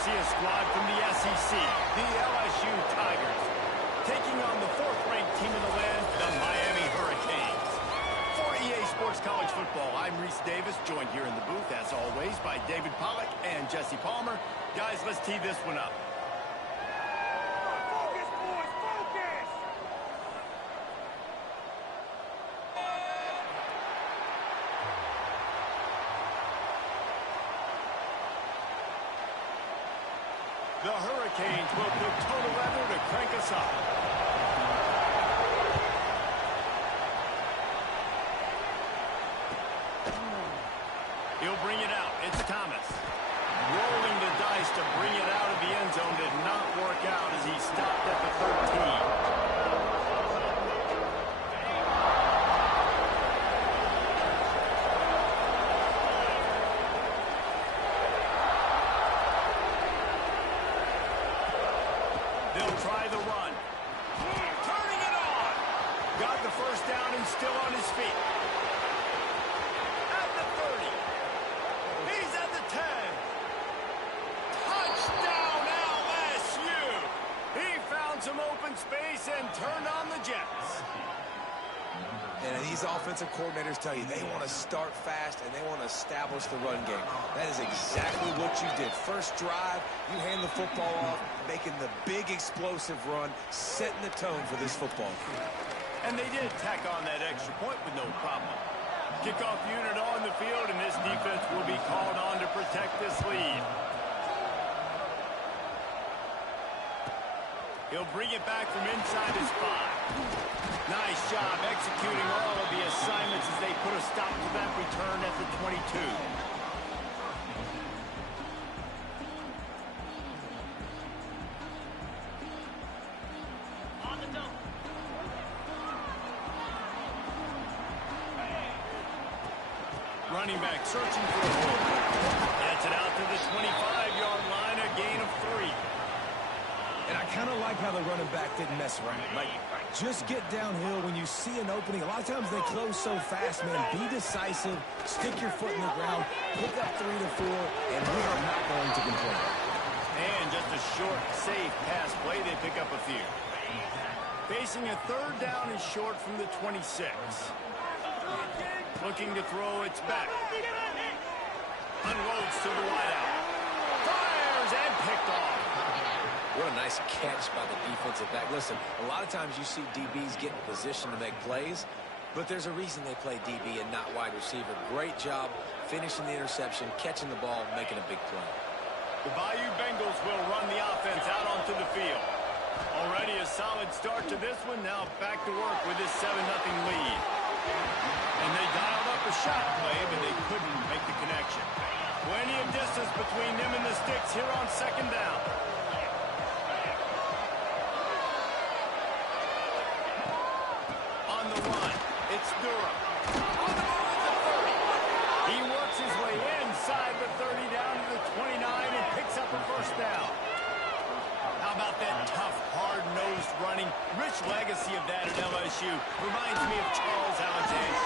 see a squad from the SEC, the LSU Tigers, taking on the fourth-ranked team in the land, the Miami Hurricanes. For EA Sports College Football, I'm Reese Davis, joined here in the booth, as always, by David Pollack and Jesse Palmer. Guys, let's tee this one up. Focus, boys, focus! The Hurricanes will put total weather to crank us up. He'll bring it out. It's Thomas. Rolling the dice to bring it out of the end zone did not work out as he stopped at the 13. They'll try the run. Turning it on. Got the first down and still on his feet. At the 30. He's at the 10. Touchdown LSU. He found some open space and turned on the Jets. And these offensive coordinators tell you they want to start fast and they want to establish the run game. That is exactly what you did. First drive, you hand the football off, making the big explosive run, setting the tone for this football. And they did tack on that extra point with no problem. Kickoff unit on the field, and this defense will be called on to protect this lead. He'll bring it back from inside his 5. Nice job executing all of the assignments as they put a stop to that return at the 22. Running back searching for a hole. Gets it out to the 25-yard line, a gain of 3. And I kind of like how the running back didn't mess around. Like, just get downhill when you see an opening. A lot of times they close so fast, man. Be decisive, stick your foot in the ground, pick up 3 to 4, and we are not going to complain. And just a short, safe pass play, they pick up a few. Facing a third down and short from the 26. Looking to throw, it's back. Unloads to the wideout. Fires and picked off. What a nice catch by the defensive back. Listen, a lot of times you see DBs get in position to make plays, but there's a reason they play DB and not wide receiver. Great job finishing the interception, catching the ball, making a big play. The Bayou Bengals will run the offense out onto the field. Already a solid start to this one. Now back to work with this 7-0 lead. And they dialed up a shot play, but they couldn't make the connection. Plenty of distance between them and the sticks here on second down. On the run, it's Durham. On the move at the 30. He works his way inside the 30 down to the 29 and picks up a first down. How about that tough, hard-nosed running? Rich legacy of that at LSU. Reminds me of Charles Alexander.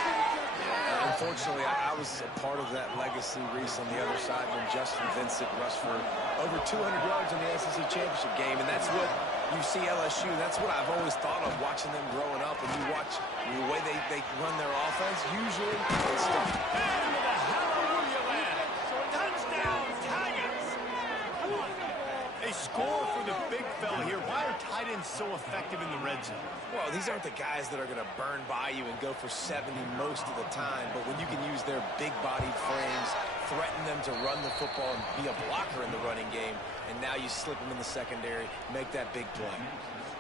Unfortunately, I was a part of that legacy, Reese, on the other side when Justin Vincent rushed for over 200 yards in the SEC Championship game, and that's what you see LSU. That's what I've always thought of watching them growing up, and you watch the way they run their offense. Usually, it's tough. And the hallelujah land. Touchdown, Tigers. A score for the big fella here. Why are tight ends so effective in the red zone? Well, these aren't the guys that are going to burn by you and go for 70 most of the time, but when you can use their big-bodied frames, threaten them to run the football and be a blocker in the running game, and now you slip them in the secondary, make that big play.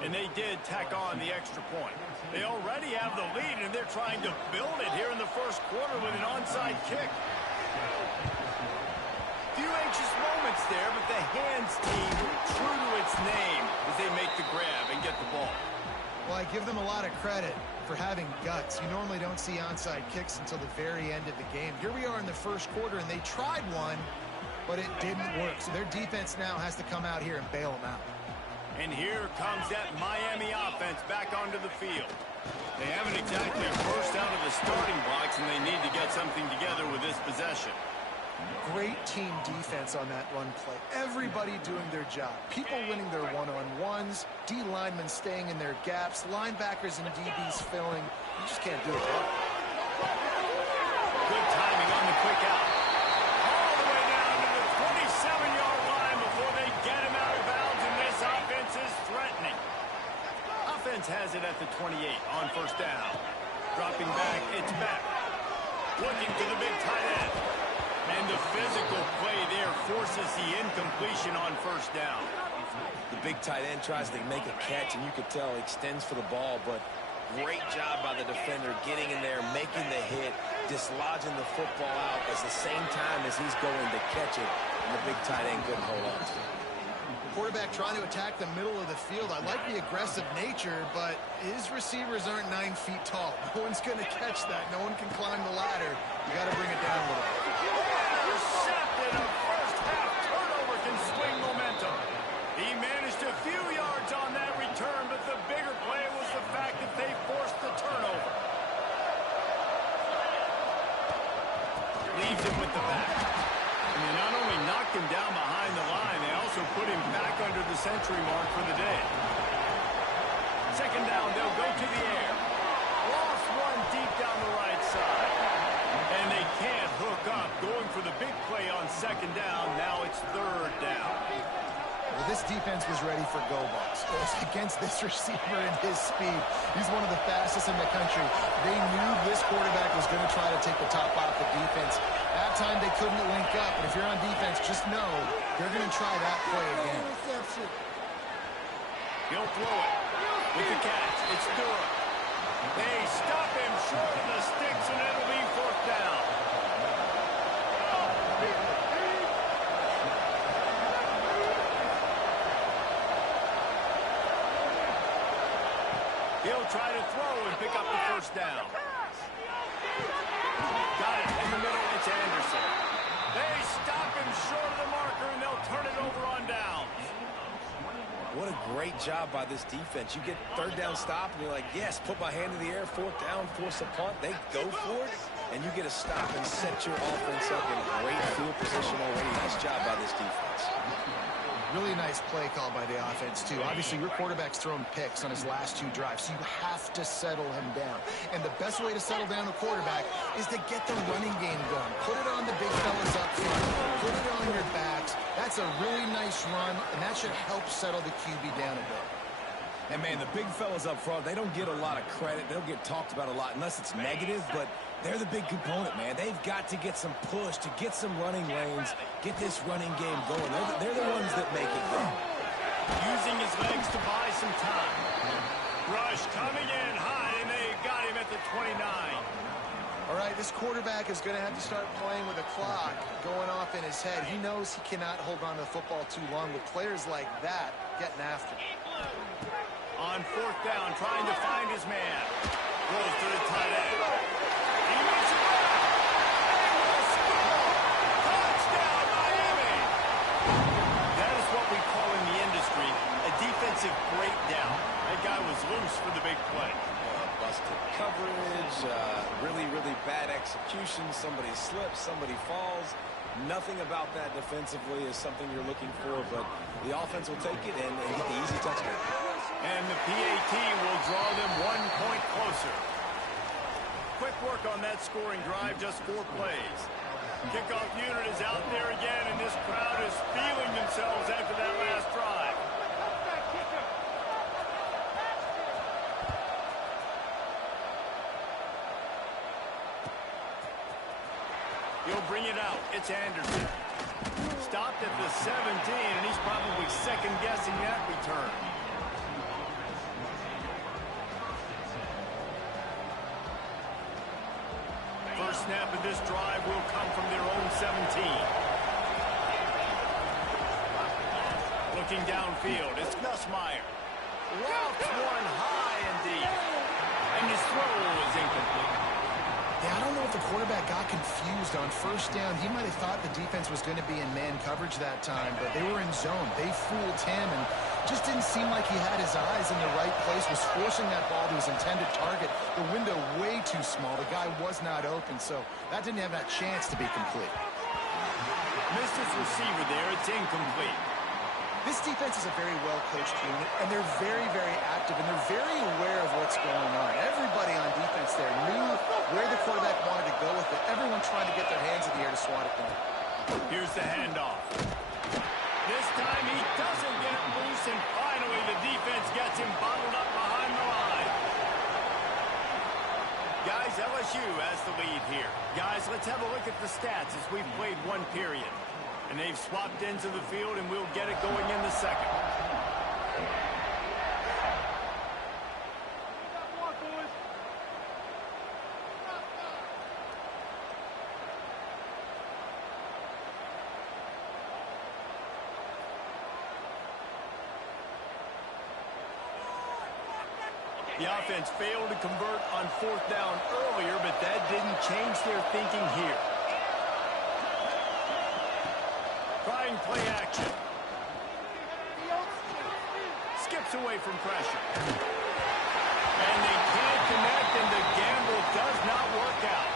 And they did tack on the extra point. They already have the lead, and they're trying to build it here in the first quarter with an onside kick. Few anxious moments there, but the hands team true to its name as they make the grab and get the ball. Well, I give them a lot of credit for having guts. You normally don't see onside kicks until the very end of the game. Here we are in the first quarter, and they tried one, but it didn't work. So their defense now has to come out here and bail them out. And here comes that Miami offense back onto the field. They haven't exactly burst out of the starting blocks, and they need to get something together with this possession. great team defense on that run play. Everybody doing their job. People winning their one-on-ones, D linemen staying in their gaps, linebackers and DBs filling. You just can't do it all. Good timing on the quick out. All the way down to the 27-yard line before they get him out of bounds, and this offense is threatening. Offense has it at the 28 on first down. Dropping back, it's back. Looking to the big tight end. And the physical play there forces the incompletion on first down. The big tight end tries to make a catch, and you could tell he extends for the ball, but great job by the defender getting in there, making the hit, dislodging the football out at the same time as he's going to catch it, and the big tight end couldn't hold on to it. Quarterback trying to attack the middle of the field. I like the aggressive nature, but his receivers aren't 9 feet tall. No one's going to catch that. No one can climb the ladder. You got to bring it down a little bit. Intercepted. A first-half turnover can swing momentum. He managed a few yards on that return, but the bigger play was the fact that they forced the turnover. Leaves him with the back. And they not only knocked him down behind the line, they also put him back under the century mark for the day. Second down, they'll go to the air. Lost one deep down the right side. And they can't hook up. Going for the big play on second down. Now it's third down. Well, this defense was ready for go balls. Against this receiver and his speed. He's one of the fastest in the country. They knew this quarterback was going to try to take the top off the defense. That time they couldn't link up. And if you're on defense, just know they're going to try that play again. He'll throw it with the catch. It's Durham. They stop him short of the sticks, and it'll be fourth down. He'll try to throw and pick up the first down. Got it in the middle. It's Anderson. They stop him short of the marker, and they'll turn it over on down. What a great job by this defense. You get third down stop, and you're like, yes, put my hand in the air, fourth down, force a punt. They go for it, and you get a stop and set your offense up in great field position already. Nice job by this defense. Really nice play call by the offense, too. Obviously, your quarterback's thrown picks on his last 2 drives, so you have to settle him down. And the best way to settle down a quarterback is to get the running game going. Put it on the big fellas up front. Put it on your backs. That's a really nice run, and that should help settle the QB down a bit. And, man, the big fellas up front, they don't get a lot of credit. They don't get talked about a lot unless it's negative, but they're the big component, man. They've got to get some push, to get some running lanes, get this running game going. They're the ones that make it go. Using his legs to buy some time. Rush coming in high, and they got him at the 29. All right, this quarterback is going to have to start playing with a clock going off in his head. He knows he cannot hold on to the football too long with players like that getting after him. On fourth down, trying to find his man. Goes to the tight end. He makes it back. He will score. Touchdown, Miami. That is what we call in the industry a defensive breakdown. That guy was loose for the big play. Busted coverage, really, really bad execution. Somebody slips, somebody falls. Nothing about that defensively is something you're looking for, but the offense will take it and get the easy touchdown. And the PAT will draw them 1 point closer. Quick work on that scoring drive, just 4 plays. Kickoff unit is out there again, and this crowd is feeling themselves after that last drive. He'll bring it out. It's Anderson. Stopped at the 17, and he's probably second-guessing that return. First snap of this drive will come from their own 17. Looking downfield, it's Nussmeier. Routes one high and deep. And his throw is incomplete. Yeah, I don't know if the quarterback got confused on first down. He might have thought the defense was going to be in man coverage that time, but they were in zone. They fooled him and just didn't seem like he had his eyes in the right place, was forcing that ball to his intended target. The window way too small. The guy was not open, so that didn't have that chance to be complete. Missed his receiver there. It's incomplete. This defense is a very well-coached unit, and they're very, very active, and they're very aware of what's going on. Everybody on defense there knew where the quarterback wanted to go with it. Everyone trying to get their hands in the air to swat it down. Here's the handoff. This time he doesn't get it loose, and finally the defense gets him bottled up behind the line. Guys, LSU has the lead here. Guys, let's have a look at the stats as we've played one period. And they've swapped into the field, and we'll get it going in the second. The offense failed to convert on fourth down earlier, but that didn't change their thinking here. Trying play action. Skips away from pressure. And they can't connect, and the gamble does not work out.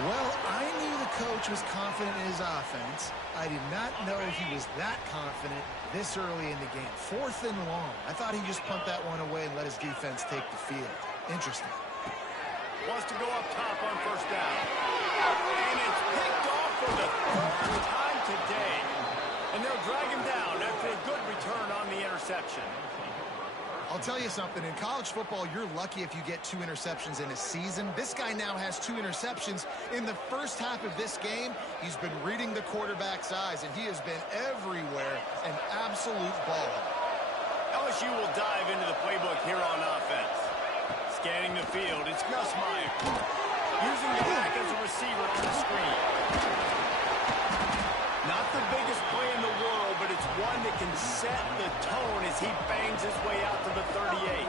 Well, I knew the coach was confident in his offense. I did not know he was that confident this early in the game. 4th and long. I thought he just pumped that one away and let his defense take the field. Interesting. Wants to go up top on first down. And it's picked off for the 3rd time today. And they'll drag him down after a good return on the interception. I'll tell you something. In college football, you're lucky if you get 2 interceptions in a season. This guy now has 2 interceptions. In the first half of this game, he's been reading the quarterback's eyes, and he has been everywhere, an absolute ball. LSU will dive into the playbook here on offense. Scanning the field, it's Nussmeier. Using the back as a receiver on the screen. Not the biggest play in the world, but it's one that can set the tone as he bangs his way out to the 38.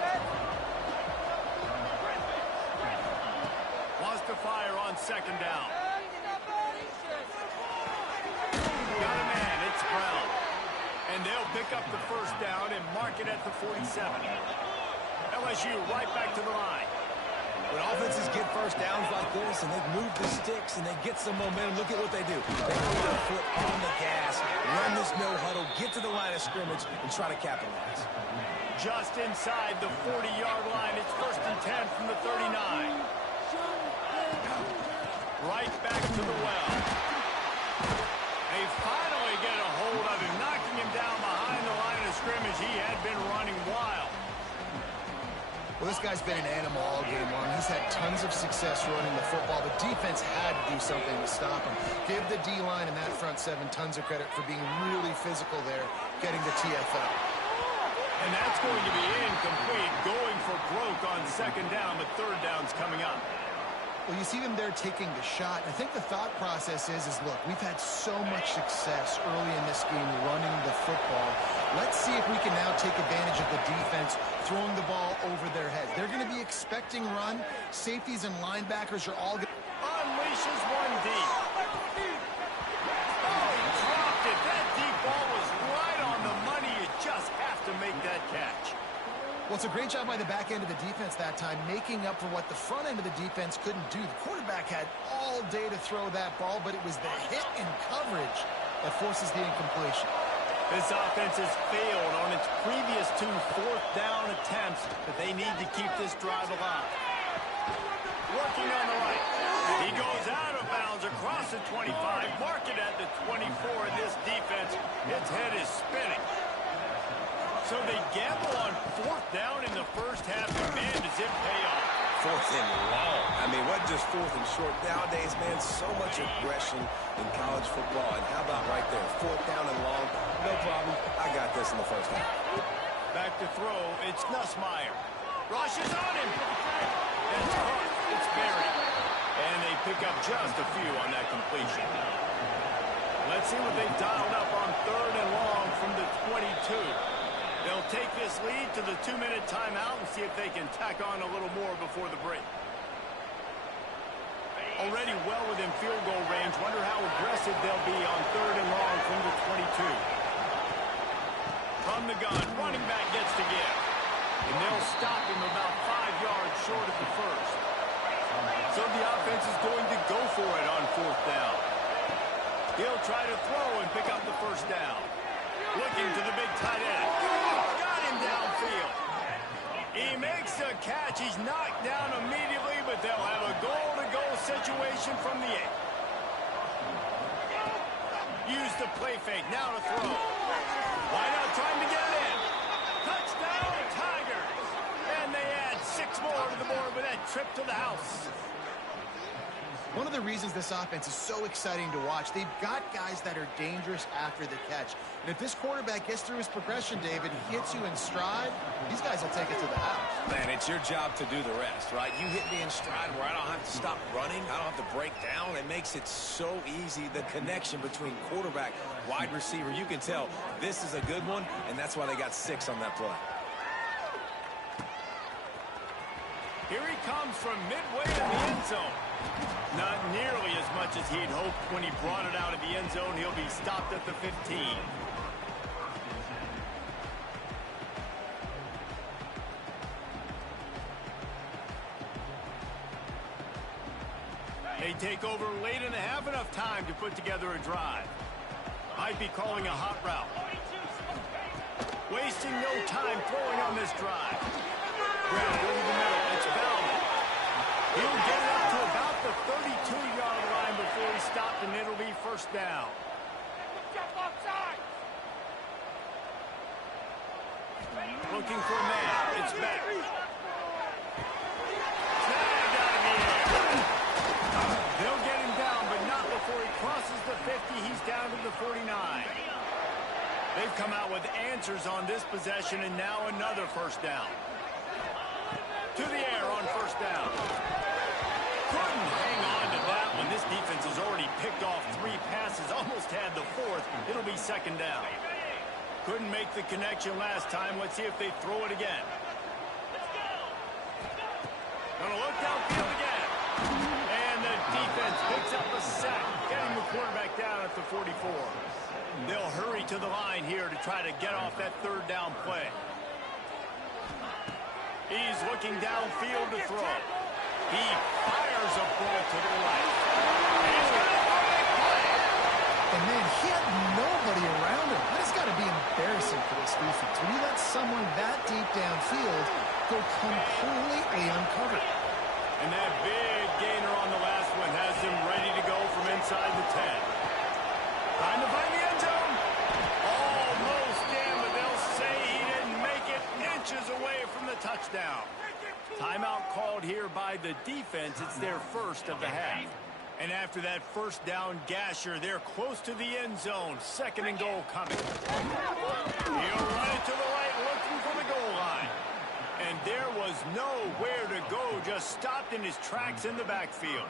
Wants to fire on second down. Got a man, it's Brown. And they'll pick up the first down and mark it at the 47. LSU right back to the line. When offenses get first downs like this and they move the sticks and they get some momentum, look at what they do. They put their foot on the gas, run this no huddle, get to the line of scrimmage, and try to capitalize. Just inside the 40-yard line, it's 1st and 10 from the 39. Right back to the well. They finally get a hold of him, knocking him down behind the line of scrimmage. He had been running wild. Well, this guy's been an animal all game long. He's had tons of success running the football. The defense had to do something to stop him. Give the D-line and that front 7 tons of credit for being really physical there, getting the TFL. And that's going to be incomplete, going for broke on second down, but third down's coming up. Well, you see them there taking the shot. I think the thought process is look, we've had so much success early in this game running the football. Let's see if we can now take advantage of the defense throwing the ball over their heads. They're going to be expecting run. Safeties and linebackers are all going to... Unleashes one deep. Oh, he dropped it. That deep ball was right on the money. You just have to make that catch. Well, it's a great job by the back end of the defense that time, making up for what the front end of the defense couldn't do. The quarterback had all day to throw that ball, but it was the hit and coverage that forces the incompletion. This offense has failed on its previous 2 fourth-down attempts, but they need to keep this drive alive. Working on the right. He goes out of bounds across the 25, mark it at the 24, and this defense, its head is spinning. So they gamble on 4th down in the first half, and man, does it pay off. 4th and long. I mean, what just 4th and short? Nowadays, man, so much aggression in college football. And how about right there? 4th down and long. No problem. I got this in the first half. Back to throw. It's Nussmeier. Rushes on him. It's caught. It's buried. And they pick up just a few on that completion. Let's see what they've dialed up on 3rd and long from the 22. They'll take this lead to the 2-minute timeout and see if they can tack on a little more before the break. Already well within field goal range. Wonder how aggressive they'll be on 3rd and long from the 22. From the gun, running back gets to give. And they'll stop him about 5 yards short of the first. So the offense is going to go for it on 4th down. He'll He'll try to throw and pick up the first down. Looking to the big tight end. Got him downfield. He makes a catch. He's knocked down immediately, but they'll have a goal-to-go situation from the 8. Use the play fake. Now to throw. Wide out trying to get it in. Touchdown, Tigers. And they add 6 more to the board with that trip to the house. One of the reasons this offense is so exciting to watch, they've got guys that are dangerous after the catch. And if this quarterback gets through his progression, David, he hits you in stride, these guys will take it to the house. Man, it's your job to do the rest, right? You hit me in stride where I don't have to stop running. I don't have to break down. It makes it so easy, the connection between quarterback, wide receiver. You can tell this is a good one, and that's why they got 6 on that play. Here he comes from midway in the end zone. Not nearly as much as he'd hoped when he brought it out of the end zone. He'll be stopped at the 15. They take over late in the half, enough time to put together a drive. Might be calling a hot route. Wasting no time throwing on this drive. Grab over the middle. It's Bellman. He'll get it up to about the 32-yard line before he stopped, and it'll be first down. Looking for a man. It's back. Snagged out of the air. They'll get him down, but not before he crosses the 50. He's down to the 49. They've come out with answers on this possession, and now another first down. To the air on first down. Couldn't hang on to that one. This defense has already picked off 3 passes, almost had the 4th. It'll be second down. Couldn't make the connection last time. Let's see if they throw it again. Gonna look downfield again. And the defense picks up a sack, getting the quarterback down at the 44. They'll hurry to the line here to try to get off that third down play. He's looking downfield to throw. He fires a bullet to the right. He's got a great play. And man, he had nobody around him. That has got to be embarrassing for this defense. When you let someone that deep downfield go completely uncovered. And that big gainer on the last one has him ready to go from inside the 10. Time to find the end zone. Almost in, but they'll say he didn't make it, inches away from the touchdown. Timeout called here by the defense. It's their first of the half. And after that first down gasher, they're close to the end zone. Second and goal coming. He'll run it to the right, looking for the goal line. And there was nowhere to go, just stopped in his tracks in the backfield.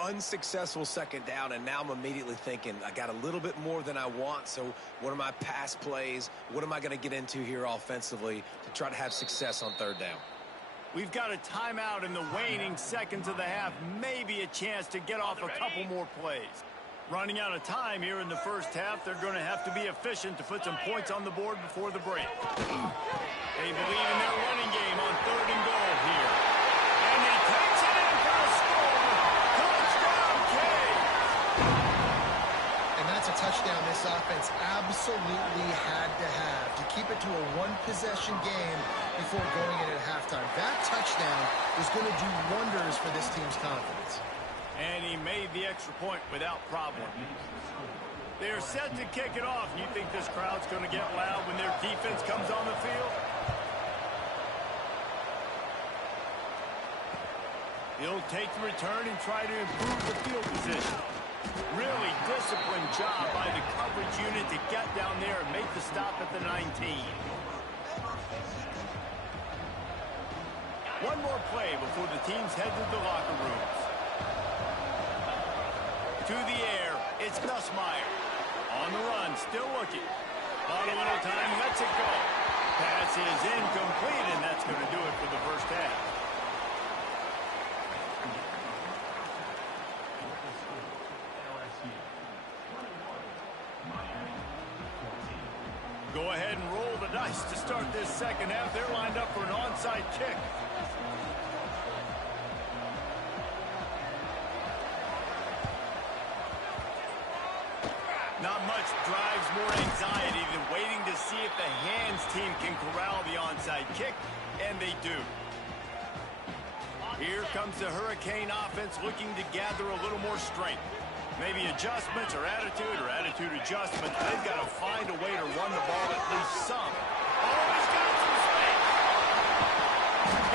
Unsuccessful second down, and now I'm immediately thinking, I got a little bit more than I want, so what are my pass plays? What am I going to get into here offensively to try to have success on third down? We've got a timeout in the waning seconds of the half, maybe a chance to get off a couple more plays. Running out of time here in the first half, they're going to have to be efficient to put some points on the board before the break. They believe in their running game on third and goal here. And he takes it in for a score. Touchdown, Cade. And that's a touchdown this offense absolutely had to have to keep it to a one-possession game before going in at halftime. That touchdown is going to do wonders for this team's confidence. And he made the extra point without problem. They're set to kick it off. You think this crowd's going to get loud when their defense comes on the field? He'll take the return and try to improve the field position. Really disciplined job by the coverage unit to get down there and make the stop at the 19. One more play before the teams head to the locker rooms. To the air, it's Nussmeier. On the run, still looking. Bought a little time, lets it go. Pass is incomplete, and that's going to do it for the first half. Go ahead and roll the dice to start this second half. They're lined up for an onside kick. Not much drives more anxiety than waiting to see if the hands team can corral the onside kick, and they do. Here comes the Hurricane offense looking to gather a little more strength. Maybe adjustments or attitude adjustments. They've got to find a way to run the ball at least some. Oh, he's got some space.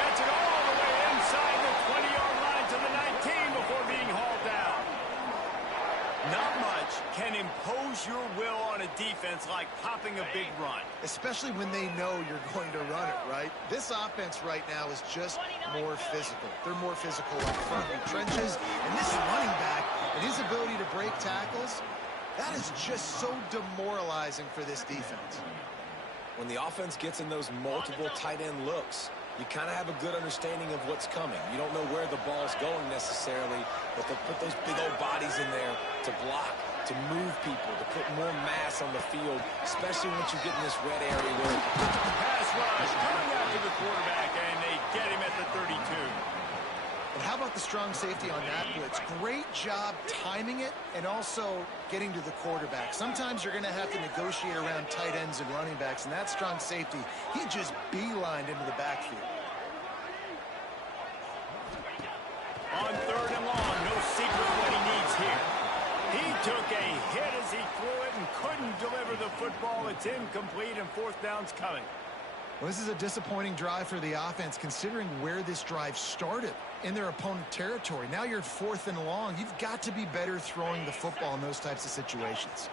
Gets it all the way inside the 20-yard line to the 19 before being hauled down. Not much can impose your will on a defense like popping a big run. Especially when they know you're going to run it, right? This offense right now is just more physical. They're more physical up front in the trenches. And this running back and his ability to break tackles, that is just so demoralizing for this defense. When the offense gets in those multiple tight end looks, you kind of have a good understanding of what's coming. You don't know where the ball's going necessarily, but they'll put those big old bodies in there to block, to move people, to put more mass on the field, especially once you get in this red area where pass rush coming after the quarterback, and they get him at the 32. But how about the strong safety on that blitz? Great job timing it and also getting to the quarterback. Sometimes you're going to have to negotiate around tight ends and running backs, and that strong safety, he just beelined into the backfield. On 3rd and long, no secret what he needs here. He took a hit as he threw it and couldn't deliver the football. It's incomplete, and 4th down's coming. Well, this is a disappointing drive for the offense considering where this drive started in their opponent territory. Now you're at 4th and long. You've got to be better throwing the football in those types of situations.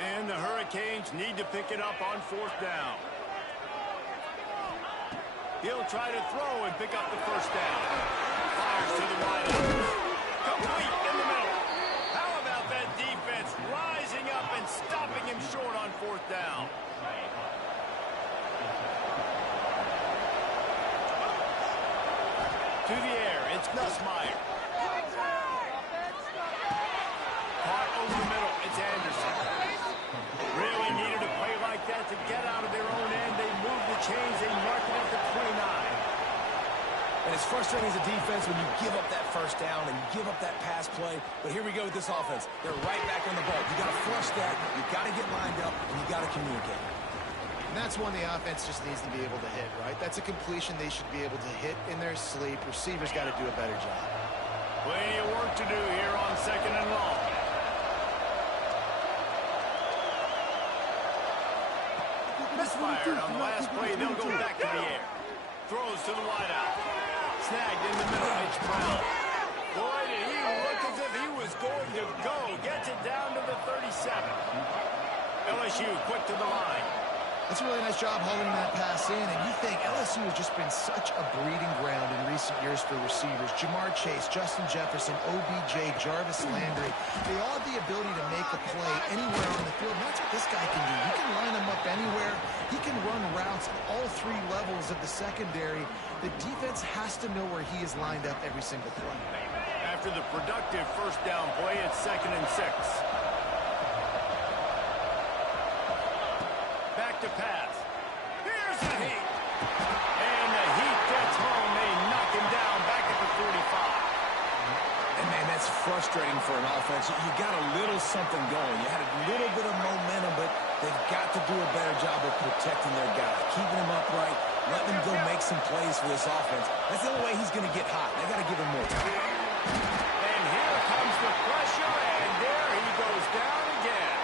And the Hurricanes need to pick it up on 4th down. He'll try to throw and pick up the 1st down. Fires to the wide out. Complete in the middle. How about that defense rising up and stopping him short on 4th down? To the air, it's Nussmeier. Caught over the middle, it's Anderson. Really needed a play like that to get out of their own end. They moved the chains, they marked it at the 29. And it's frustrating as a defense when you give up that 1st down and you give up that pass play. But here we go with this offense. They're right back on the ball. You got to flush that, you got to get lined up, and you got to communicate. And that's one the offense just needs to be able to hit, right? That's a completion they should be able to hit in their sleep. Receivers got to do a better job. Plenty of work to do here on 2nd and long. Misfired on the last play. They'll go back to the air. Throws to the wideout. Snagged in the middle. H. Brown. Boy, did he look as if he was going to go. Gets it down to the 37. LSU quick to the line. That's a really nice job hauling that pass in, and you think LSU has just been such a breeding ground in recent years for receivers. Jamar Chase, Justin Jefferson, OBJ, Jarvis Landry, they all have the ability to make a play anywhere on the field, and that's what this guy can do. You can line him up anywhere. He can run routes at all 3 levels of the secondary. The defense has to know where he is lined up every single play. After the productive 1st down play, it's 2nd and 6. Back to pass. Here's the heat. And the heat gets home. They knock him down back at the 45. And, man, that's frustrating for an offense. You got a little something going. You had a little bit of momentum, but they've got to do a better job of protecting their guy, keeping him upright, letting him go make some plays for this offense. That's the only way he's going to get hot. They got to give him more time. And here comes the pressure, and there he goes down again.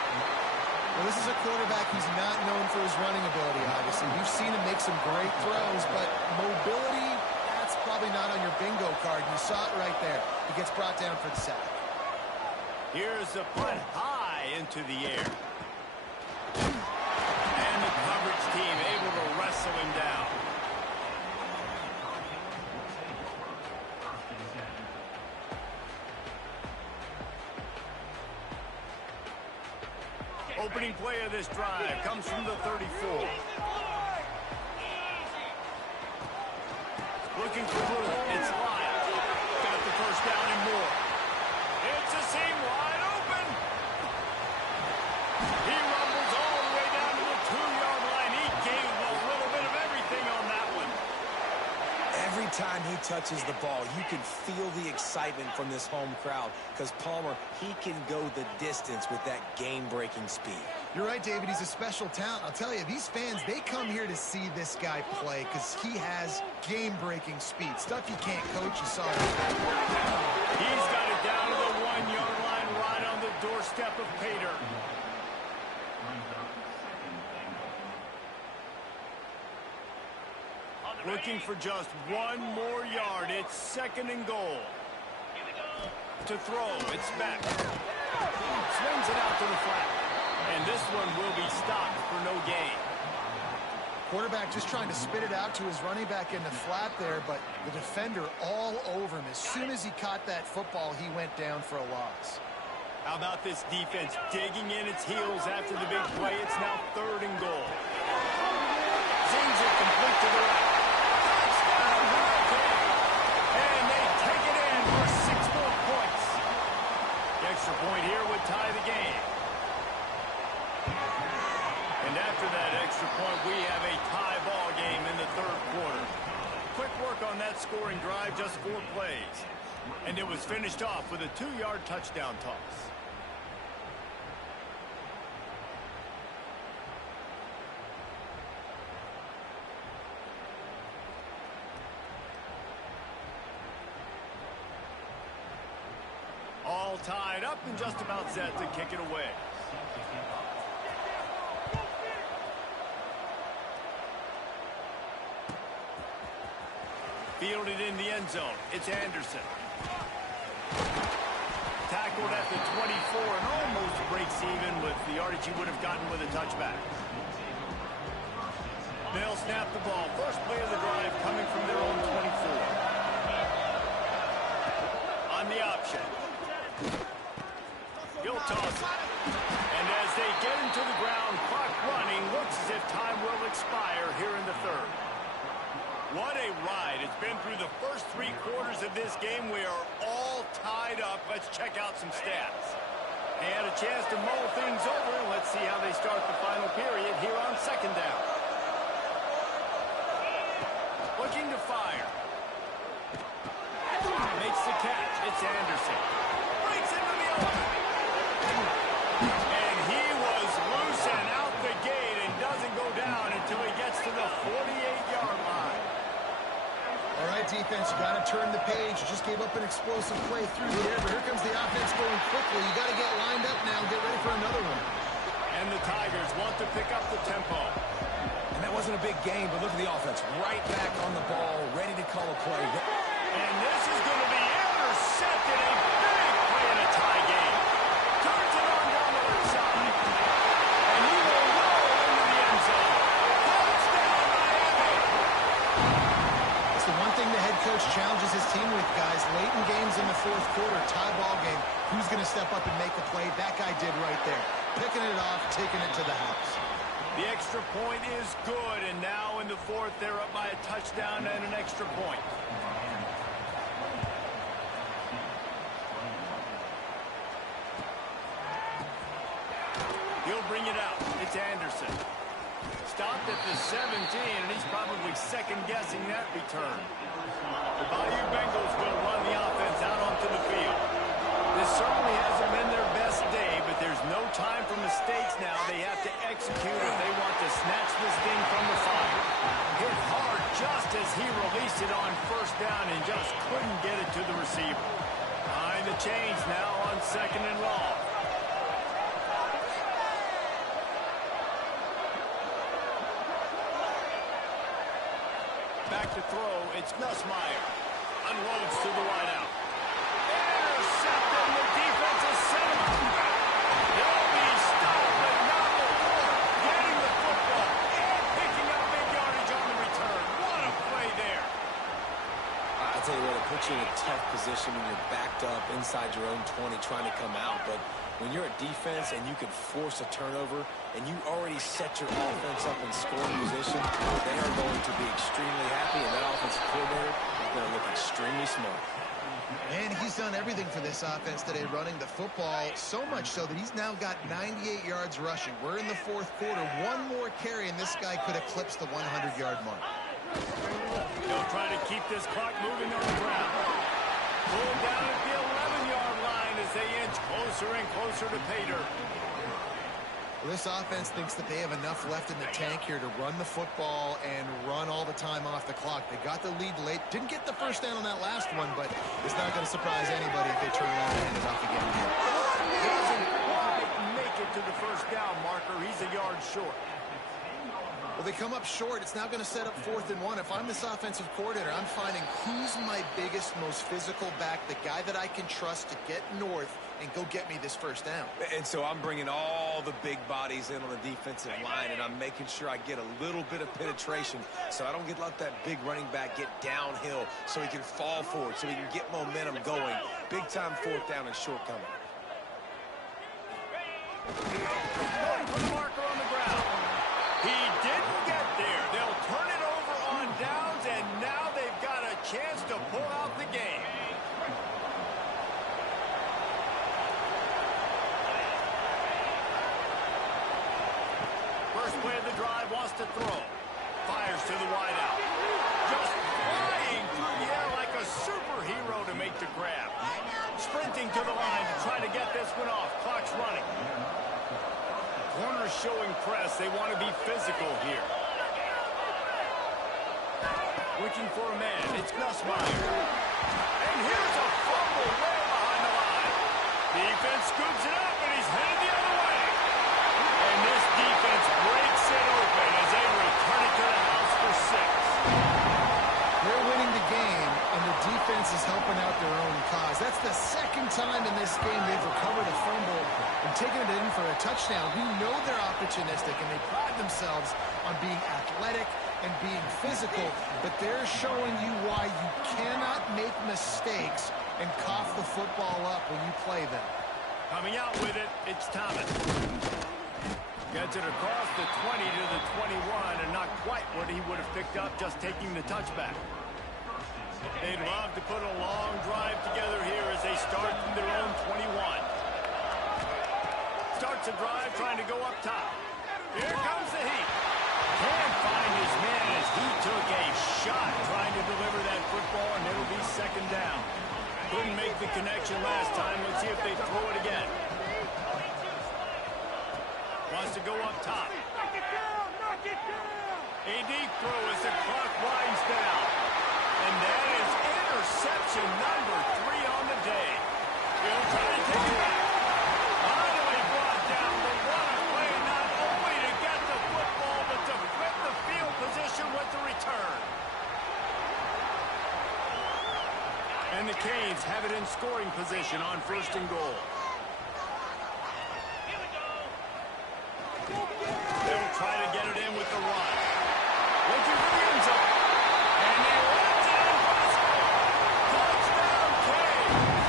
Well, this is a quarterback who's not known for his running ability, obviously. We've seen him make some great throws, but mobility, that's probably not on your bingo card. You saw it right there. He gets brought down for the sack. Here's the punt high into the air. And the coverage team able to wrestle him down. Opening play of this drive comes from the 34. Looking for room. It's Lyle. Got the 1st down and more. It's a seam wide open. He rumbles all the way down to the 2-yard line. He gave a little bit of everything on that one. Every time he touches the ball, you can feel the excitement from this home crowd because Palmer, he can go the distance with that game-breaking speed. You're right, David. He's a special talent. I'll tell you, these fans, they come here to see this guy play because he has game-breaking speed. Stuff you can't coach. You saw it. He's got it down to the 1-yard line right on the doorstep of Pater. Looking for just one more yard. It's 2nd and goal. To throw, it's back. Swings it out to the flat. And this one will be stopped for no gain. Quarterback just trying to spit it out to his running back in the flat there, but the defender all over him. As soon as he caught that football, he went down for a loss. How about this defense digging in its heels after the big play? It's now 3rd and goal. Zings it complete to the right. And they take it in for 6 more points. The extra point here would tie the game. And after that extra point, we have a tie ball game in the 3rd quarter. Quick work on that scoring drive, just 4 plays. And it was finished off with a 2-yard touchdown toss. All tied up and just about set to kick it away. Fielded in the end zone. It's Anderson. Tackled at the 24 and almost breaks even with the yardage he would have gotten with a touchback. They'll snap the ball. First play of the drive coming from their own 24. On the option. He'll toss it. And as they get him to the ground, clock running, looks as if time will expire here in the 3rd. What a ride. It's been through the first 3 quarters of this game. We are all tied up. Let's check out some stats. And a chance to mull things over. Let's see how they start the final period here on 2nd down. Looking to fire. Makes the catch. It's Anderson. Breaks into the open. And he was loose and out the gate and doesn't go down until he gets to the 48-yard line. All right, defense, you got to turn the page. You just gave up an explosive play through the air, but here comes the offense going quickly. You got to get lined up now and get ready for another one. And the Tigers want to pick up the tempo. And that wasn't a big game, but look at the offense. Right back on the ball, ready to call a play. And this is going to be intercepted. A big play in a tie game. Turns it on down the left side. And he will roll into the end zone. Touchdown, Miami! It's the one thing the head coach challenges his team with, guys. Late in games in the 4th quarter, tie ball game. Who's going to step up and make a play? That guy did right there. Picking it off, taking it to the house. The extra point is good, and now in the 4th, they're up by a touchdown and an extra point. He'll bring it out. It's Anderson. Stopped at the 17, and he's probably second-guessing that return. The Bayou Bengals will run the offense out onto the field. This certainly hasn't been their best day, but there's no time for mistakes now. They have to execute if they want to snatch this thing from the fire. Hit hard just as he released it on 1st down and just couldn't get it to the receiver. Behind the chains now on 2nd and long. Back to throw, it's Nussmeier. Unloads to the wideout. Intercepted, the defense has set him up. They'll be stopped, but not before getting the football and picking up big yardage on the return. What a play there. I'll tell you what, it puts you in a tough position when you're backed up inside your own 20 trying to come out. But when you're a defense and you can force a turnover and you already set your offense up in scoring position, they are going to be extremely happy, and that offensive coordinator is going to look extremely smart. And he's done everything for this offense today, running the football, so much so that he's now got 98 yards rushing. We're in the 4th quarter. One more carry, and this guy could eclipse the 100-yard mark. they'll try to keep this clock moving on the ground. Pulled down at the 11-yard line as they inch closer and closer to pay dirt. Well, this offense thinks that they have enough left in the tank here to run the football and run all the time off the clock. They got the lead late. Didn't get the first down on that last one, but it's not going to surprise anybody if they turn around and hand it off again here. Doesn't quite make it to the first down marker. He's a yard short. Well, they come up short. It's now going to set up 4th and 1. If I'm this offensive coordinator, I'm finding who's my biggest, most physical back, the guy that I can trust to get north and go get me this first down. And so I'm bringing all the big bodies in on the defensive line, and I'm making sure I get a little bit of penetration so I don't let that big running back get downhill so he can fall forward, so he can get momentum going. Big-time 4th down and short coming. Put the marker on the ground. He didn't get there. They'll turn it over on downs, and now they've got a chance to pull out the game. First play of the drive, wants to throw. Fires to the wideout. Just flying through the air like a superhero to make the grab. Sprinting to the line to try to get this one off. Clock's running. Corners showing press. They want to be physical here. Looking for a man. It's Nussmeier. And here's a fumble way behind the line. Defense scoops it up, and he's headed the other way. And this defense breaks it open as they return it to the house for 6. They're winning the game, and the defense is helping out their own cause. That's the second time in this game they've recovered a fumble and taken it in for a touchdown. We know they're opportunistic, and they pride themselves on being athletic and being physical, but they're showing you why you cannot make mistakes and cough the football up when you play them. Coming out with it, it's Thomas. Gets it across the 20 to the 21, and not quite what he would have picked up just taking the touchback. They'd love to put a long drive together here as they start from their own 21. Starts a drive trying to go up top. Here comes the heat. Can't find his man as he took a shot trying to deliver that football, and it'll be 2nd down. Couldn't make the connection last time. Let's see if they throw it again. Wants to go up top. A deep throw as the clock winds down. And that is interception number 3 on the day. He'll try to take it back. Finally brought down, but what a play, not only to get the football, but to flip the field position with the return. And the Canes have it in scoring position on 1st and goal. They'll try to get it in with the run. Looking for the end zone. And he runs it in for the score. Touchdown, Canes.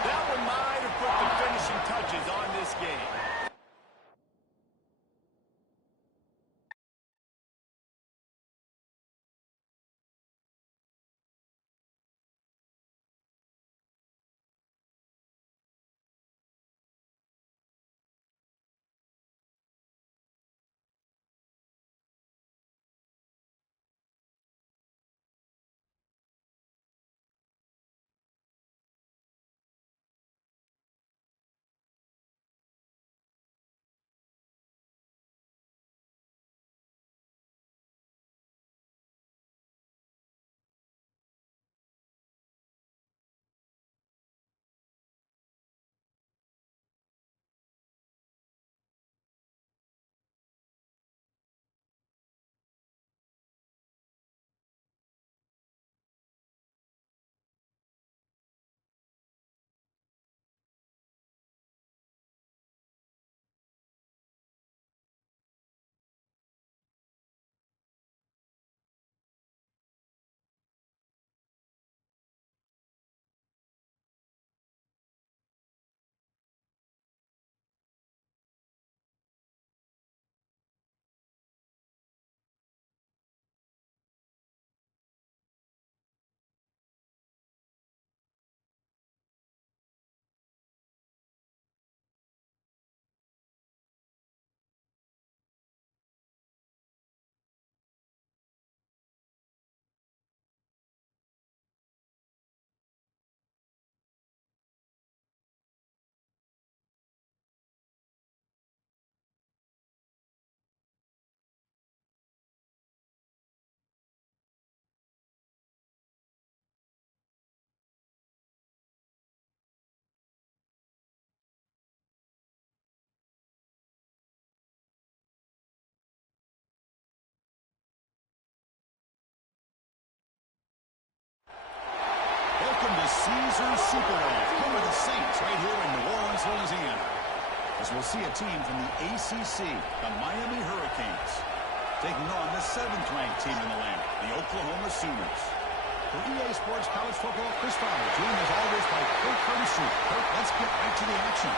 That one might have put the finishing touches on this game. Caesars Superdome, home of the Saints, right here in New Orleans, Louisiana. As we'll see a team from the ACC, the Miami Hurricanes, taking on the 7th-ranked team in the land, the Oklahoma Sooners. For EA Sports College Football, Chris Fowler, joined as always by Kirk Herbstreit. Kirk, let's get right to the action.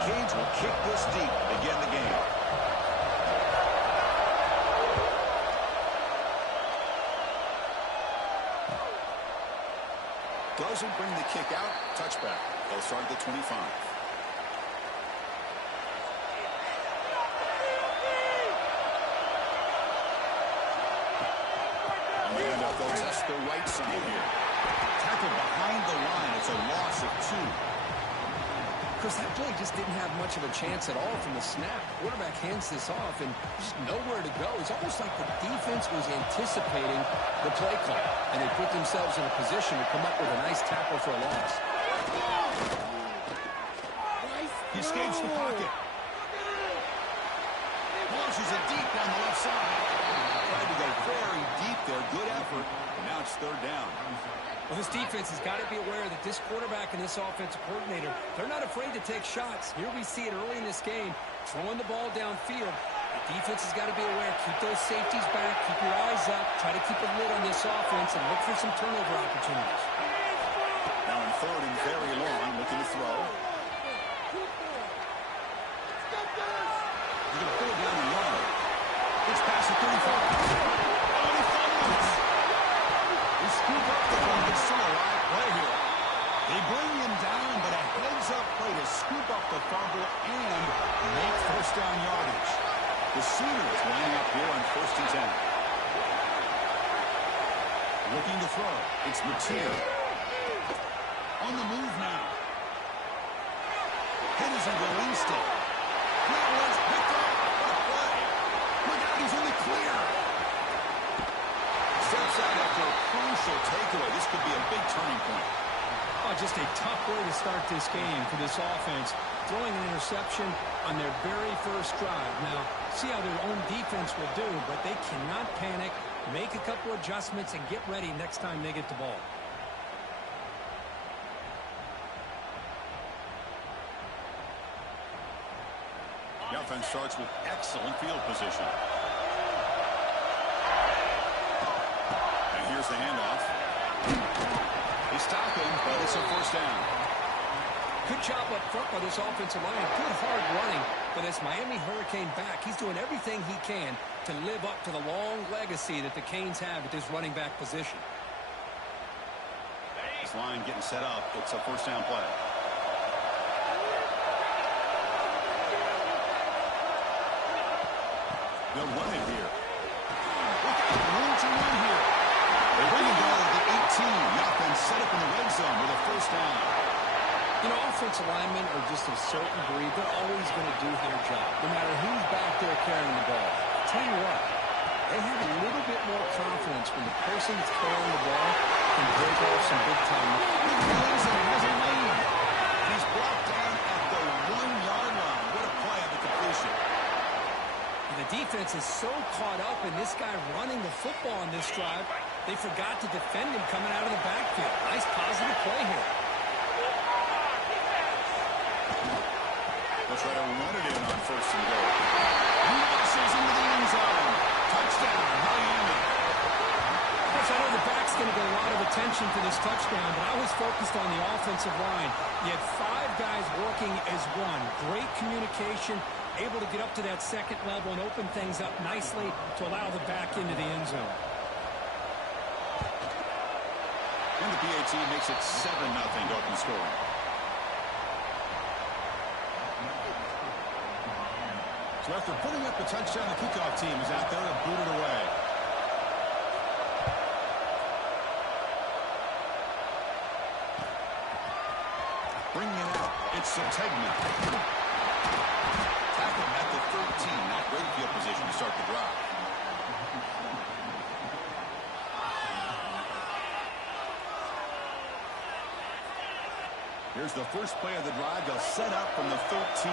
Canes will kick this deep to begin the game. Doesn't bring the kick out. Touchback. They'll start at the 25. On the handoff, they'll test the right side here. Tackled behind the line. It's a loss of 2. Chris, that play just didn't have much of a chance at all from the snap. Quarterback hands this off and just nowhere to go. It's almost like the defense was anticipating the play call, and they put themselves in a position to come up with a nice tackle for a loss. He escapes the pocket. Launches it deep down the left side. Tried to go very deep there. Good effort. And now it's 3rd down. Well, this defense has got to be aware that this quarterback and this offensive coordinator, they're not afraid to take shots. Here we see it early in this game, throwing the ball downfield. The defense has got to be aware. Keep those safeties back. Keep your eyes up. Try to keep a lid on this offense and look for some turnover opportunities. Now in 3rd and very long, looking to throw. He's going to pull it down the yard. It's past the 35. Scoop up the ball. It's still a live play here. They bring him down, but a heads-up play to scoop up the fumble and make 1st down yardage. The Sooners lining up here on 1st and 10. Looking to throw. It's Mateer. On the move now. Henderson released it. That was picked up. What a play. Look out, he's in the clear. Steps out after a crucial takeaway. This could be a big turning point. Oh, just a tough way to start this game for this offense. Throwing an interception on their very first drive. Now, see how their own defense will do, but they cannot panic, make a couple adjustments, and get ready next time they get the ball. The offense starts with excellent field position. Here's the handoff. They stop him, but it's a 1st down. Good job up front by this offensive line. Good hard running for this Miami Hurricane back. He's doing everything he can to live up to the long legacy that the Canes have at this running back position. This line getting set up. It's a 1st down play. They'll run it here. Look out, room to run here. They bring him down to the 18. The offense set up in the red zone with a 1st down. You know, offensive linemen are just a certain breed. They're always going to do their job, no matter who's back there carrying the ball. I'll tell you what, they have a little bit more confidence when the person that's carrying the ball can break off some big time. Has a lane. And he's brought down at the 1-yard line. What a play on the completion. The defense is so caught up in this guy running the football on this drive, they forgot to defend him coming out of the backfield. Nice positive play here. They'll try to run it in on 1st and goal. Launches into the end zone. Touchdown, Miami. Coach, I know the back's going to get a lot of attention for this touchdown, but I was focused on the offensive line. You had 5 guys working as one. Great communication able to get up to that second level and open things up nicely to allow the back into the end zone. And the PAT makes it 7-0 to open scoring. So after putting up the touchdown, the kickoff team is out there to boot it away. Bringing it out, it's Sategna. Tackle at the 13, not great field position to start the drive. Here's the first play of the drive. They'll set up from the 13.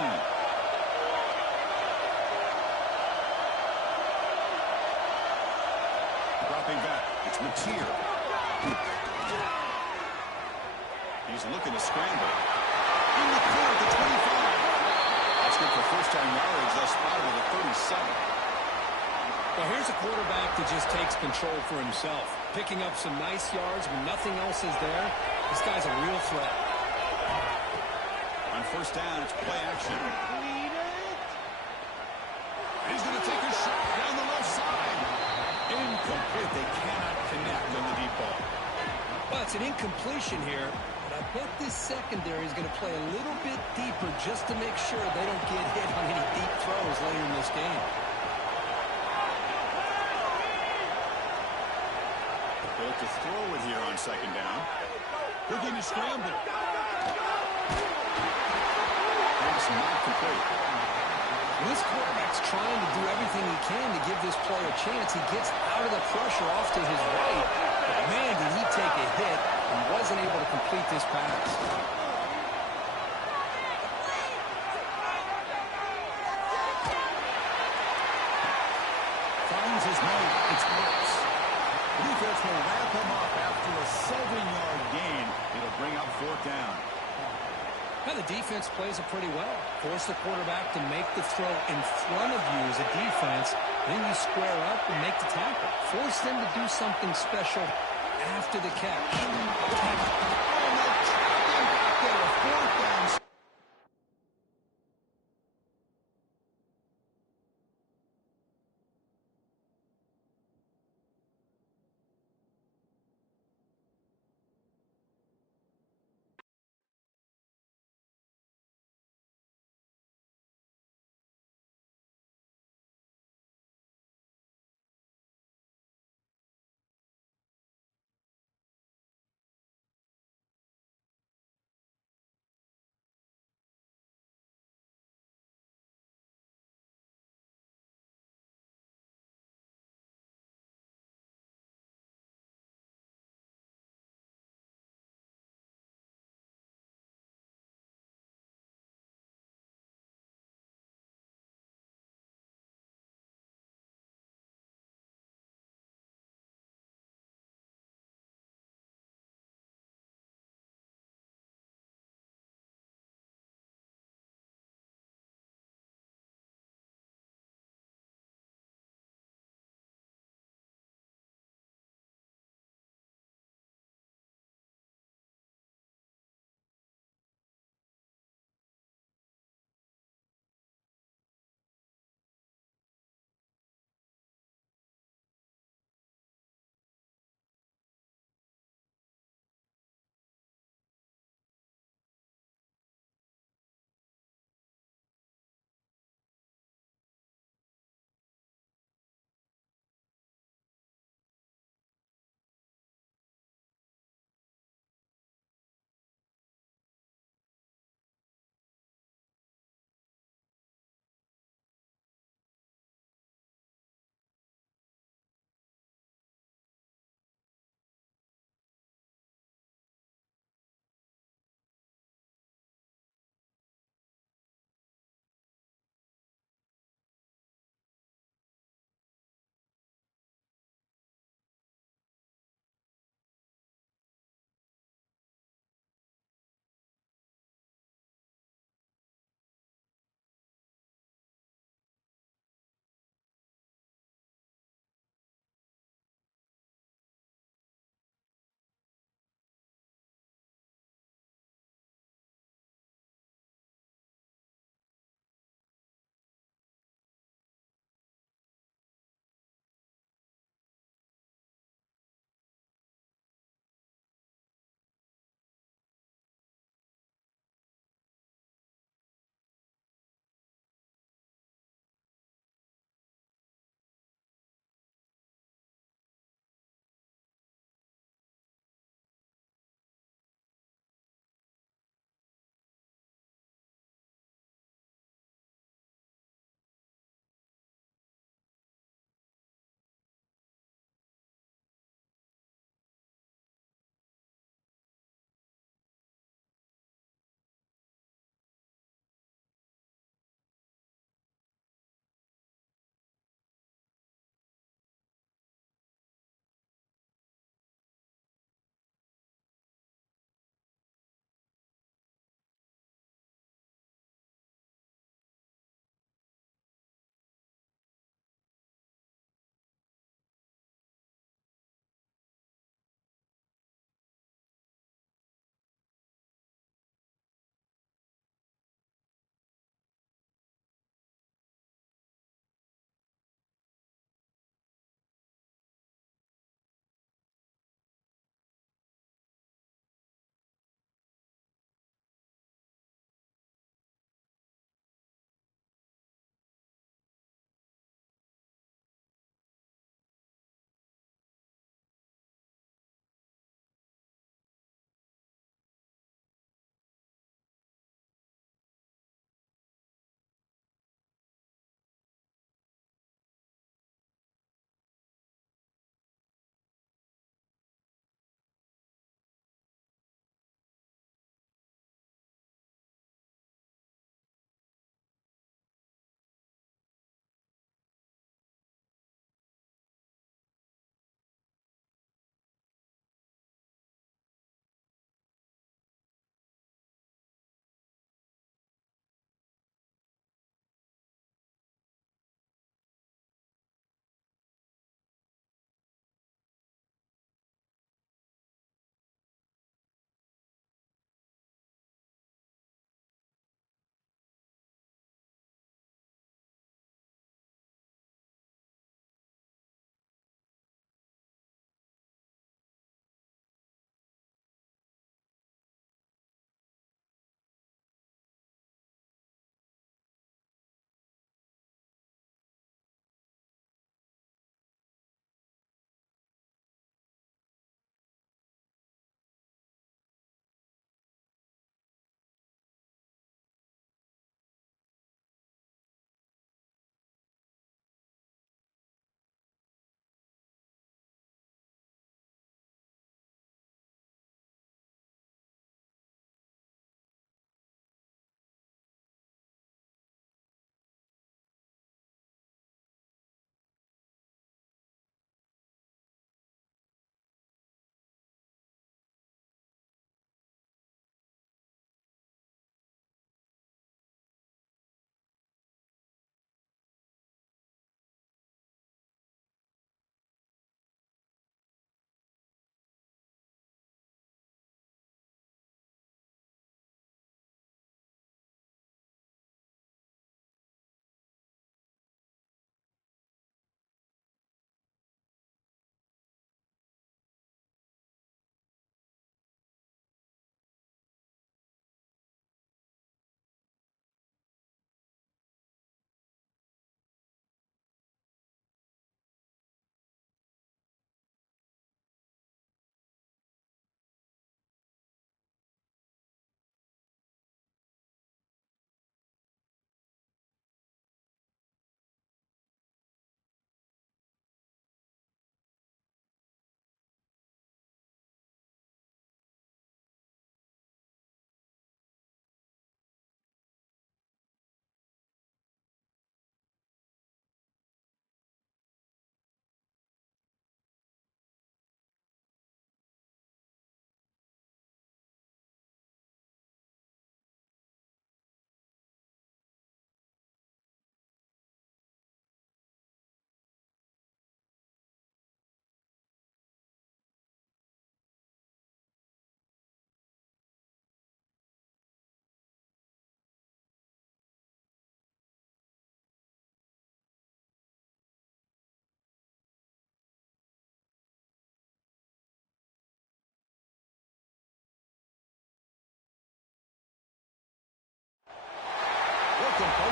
Dropping back, it's Mateer. He's looking to scramble. In the clear at the 25. That's good for first-time yardage. They'll spot it at the 37. Well, here's a quarterback that just takes control for himself. Picking up some nice yards when nothing else is there. This guy's a real threat. On first down, it's play action. He's going to take a shot down the left side. Incomplete. They cannot connect on the deep ball. Well, it's an incompletion here, but I bet this secondary is going to play a little bit deeper just to make sure they don't get hit on any deep throws later in this game. Built to throw it here on second down. Looking to scramble. Pass not complete. When this quarterback's trying to do everything he can to give this player a chance, he gets out of the pressure off to his right. But man, did he take a hit and wasn't able to complete this pass. Finds his man. It's Brooks. The defense will wrap him up after a 7-yard gain. It'll bring up fourth down. Now the defense plays it pretty well. Force the quarterback to make the throw in front of you as a defense. Then you square up and make the tackle. Force them to do something special after the catch. Fourth down.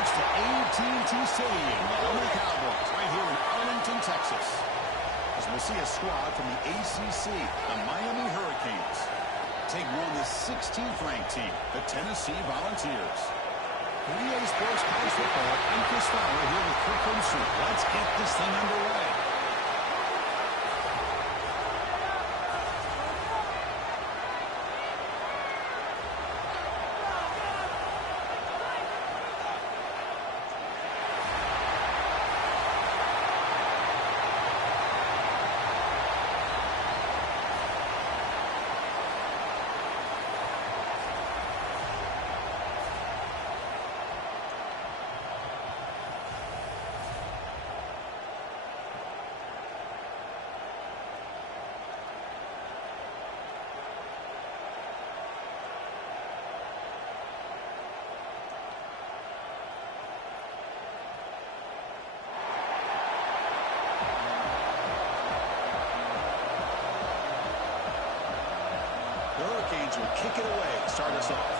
comes to AT&T Stadium, the home of the Cowboys, right here in Arlington, Texas. As we'll see a squad from the ACC, the Miami Hurricanes, taking on the 16th-ranked team, the Tennessee Volunteers. EA Sports College Football, I'm Chris Fowler here with Kirk Herbstreit. Let's get this thing underway. Hurricanes will kick it away to start us off.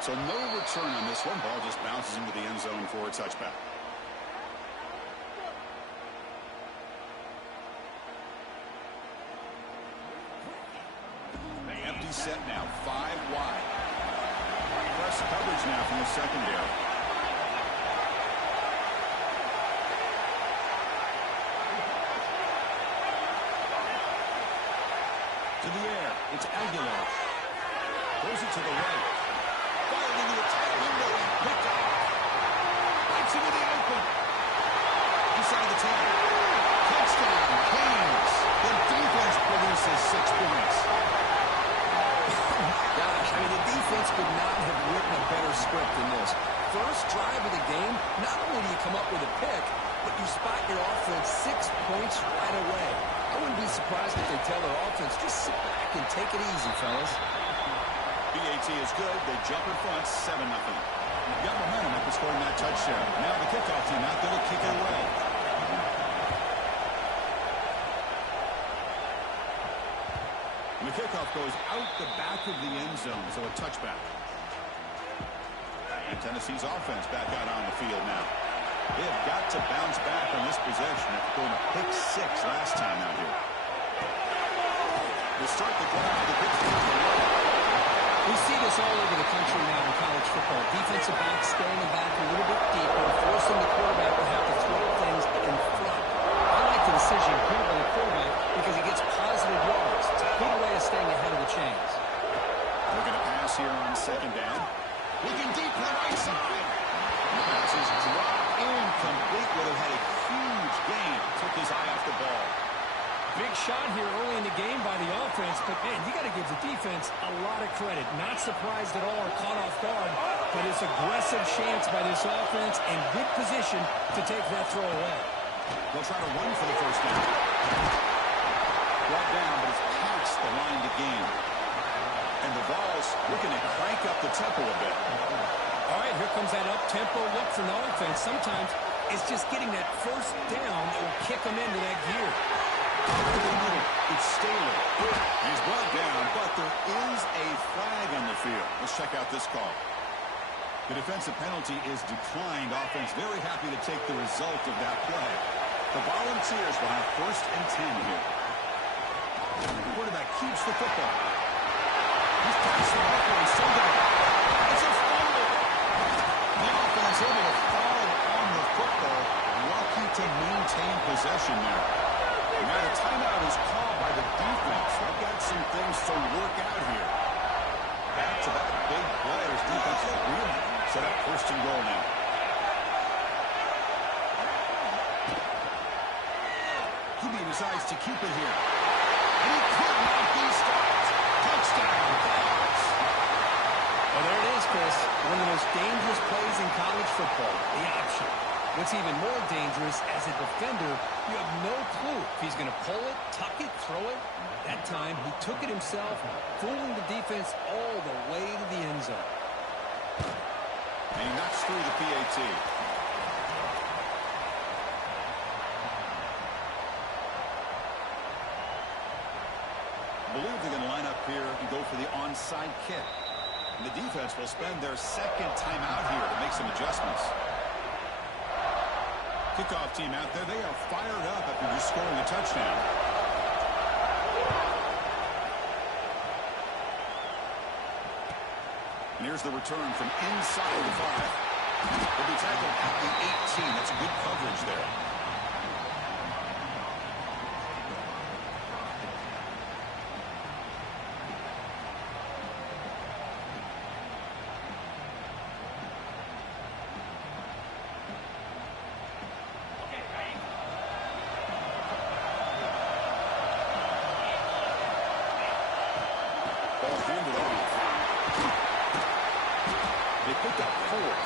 So no return on this one. Ball just bounces into the end zone for a touchback. The empty set now, 5 wide. Press coverage now from the secondary. To the air, it's Aguilar. Throws it to the right. Fired into the tight window and picked off. Bites into the open. Inside the 10. Touchdown, Canes. The defense produces 6 points. Gosh, I mean, the defense could not have written a better script than this. First drive of the game, not only do you come up with a pick, but you spot your offense 6 points right away. I wouldn't be surprised if they tell their offense, just sit back and take it easy, fellas. BAT is good. They jump in front, 7-0. Got momentum after scoring that touchdown. Now the kickoff team out there to kick it away. And the kickoff goes out the back of the end zone, so a touchback. And Tennessee's offense back out on the field now. They have got to bounce back on this possession after going to pick 6 last time out here. We'll start the drive with the Pittsburgh. We see this all over the country now in college football. Defensive backs staying back a little bit deeper, forcing the quarterback to have to throw things in front. I like the decision here by the quarterback because he gets positive yards. It's a good way of staying ahead of the chains. They're going to pass here on second down. Looking deep to the right side. The pass is dropped incomplete. Would have had a huge gain. Took his eye off the ball. Big shot here early in the game by the offense, but, man, you got to give the defense a lot of credit. Not surprised at all or caught off guard, but it's aggressive chance by this offense and good position to take that throw away. They'll try to run for the first down. Brought down, but it's past the line to gain. And the Vols looking to crank up the tempo a bit. All right, here comes that up-tempo look from the offense. Sometimes it's just getting that first down that will kick them into that gear. It's Staley. He's brought down, but there is a flag on the field. Let's check out this call. The defensive penalty is declined. Offense very happy to take the result of that play. The Volunteers will have 1st and 10 here. The quarterback keeps the football. He's passed the ball and still got it. It's a fumble. The offense able to fall on the football. Lucky to maintain possession there. Now the timeout is called by the defense. They've got some things to work out here. Back to that big play. His defense is really set up 1st and goal now. QB decides to keep it here. And he could not be stopped. Touchdown, Vols. Well, there it is, Chris. One of the most dangerous plays in college football, the option. What's even more dangerous, as a defender, you have no clue if he's going to pull it, tuck it, throw it. That time, he took it himself, fooling the defense all the way to the end zone. And he knocks through the PAT. believe they're going to line up here and go for the onside kick. And the defense will spend their second timeout here to make some adjustments. Kickoff team out there, they are fired up after just scoring a touchdown. And here's the return from inside the 5. He'll be tackled at the 18. That's good coverage there.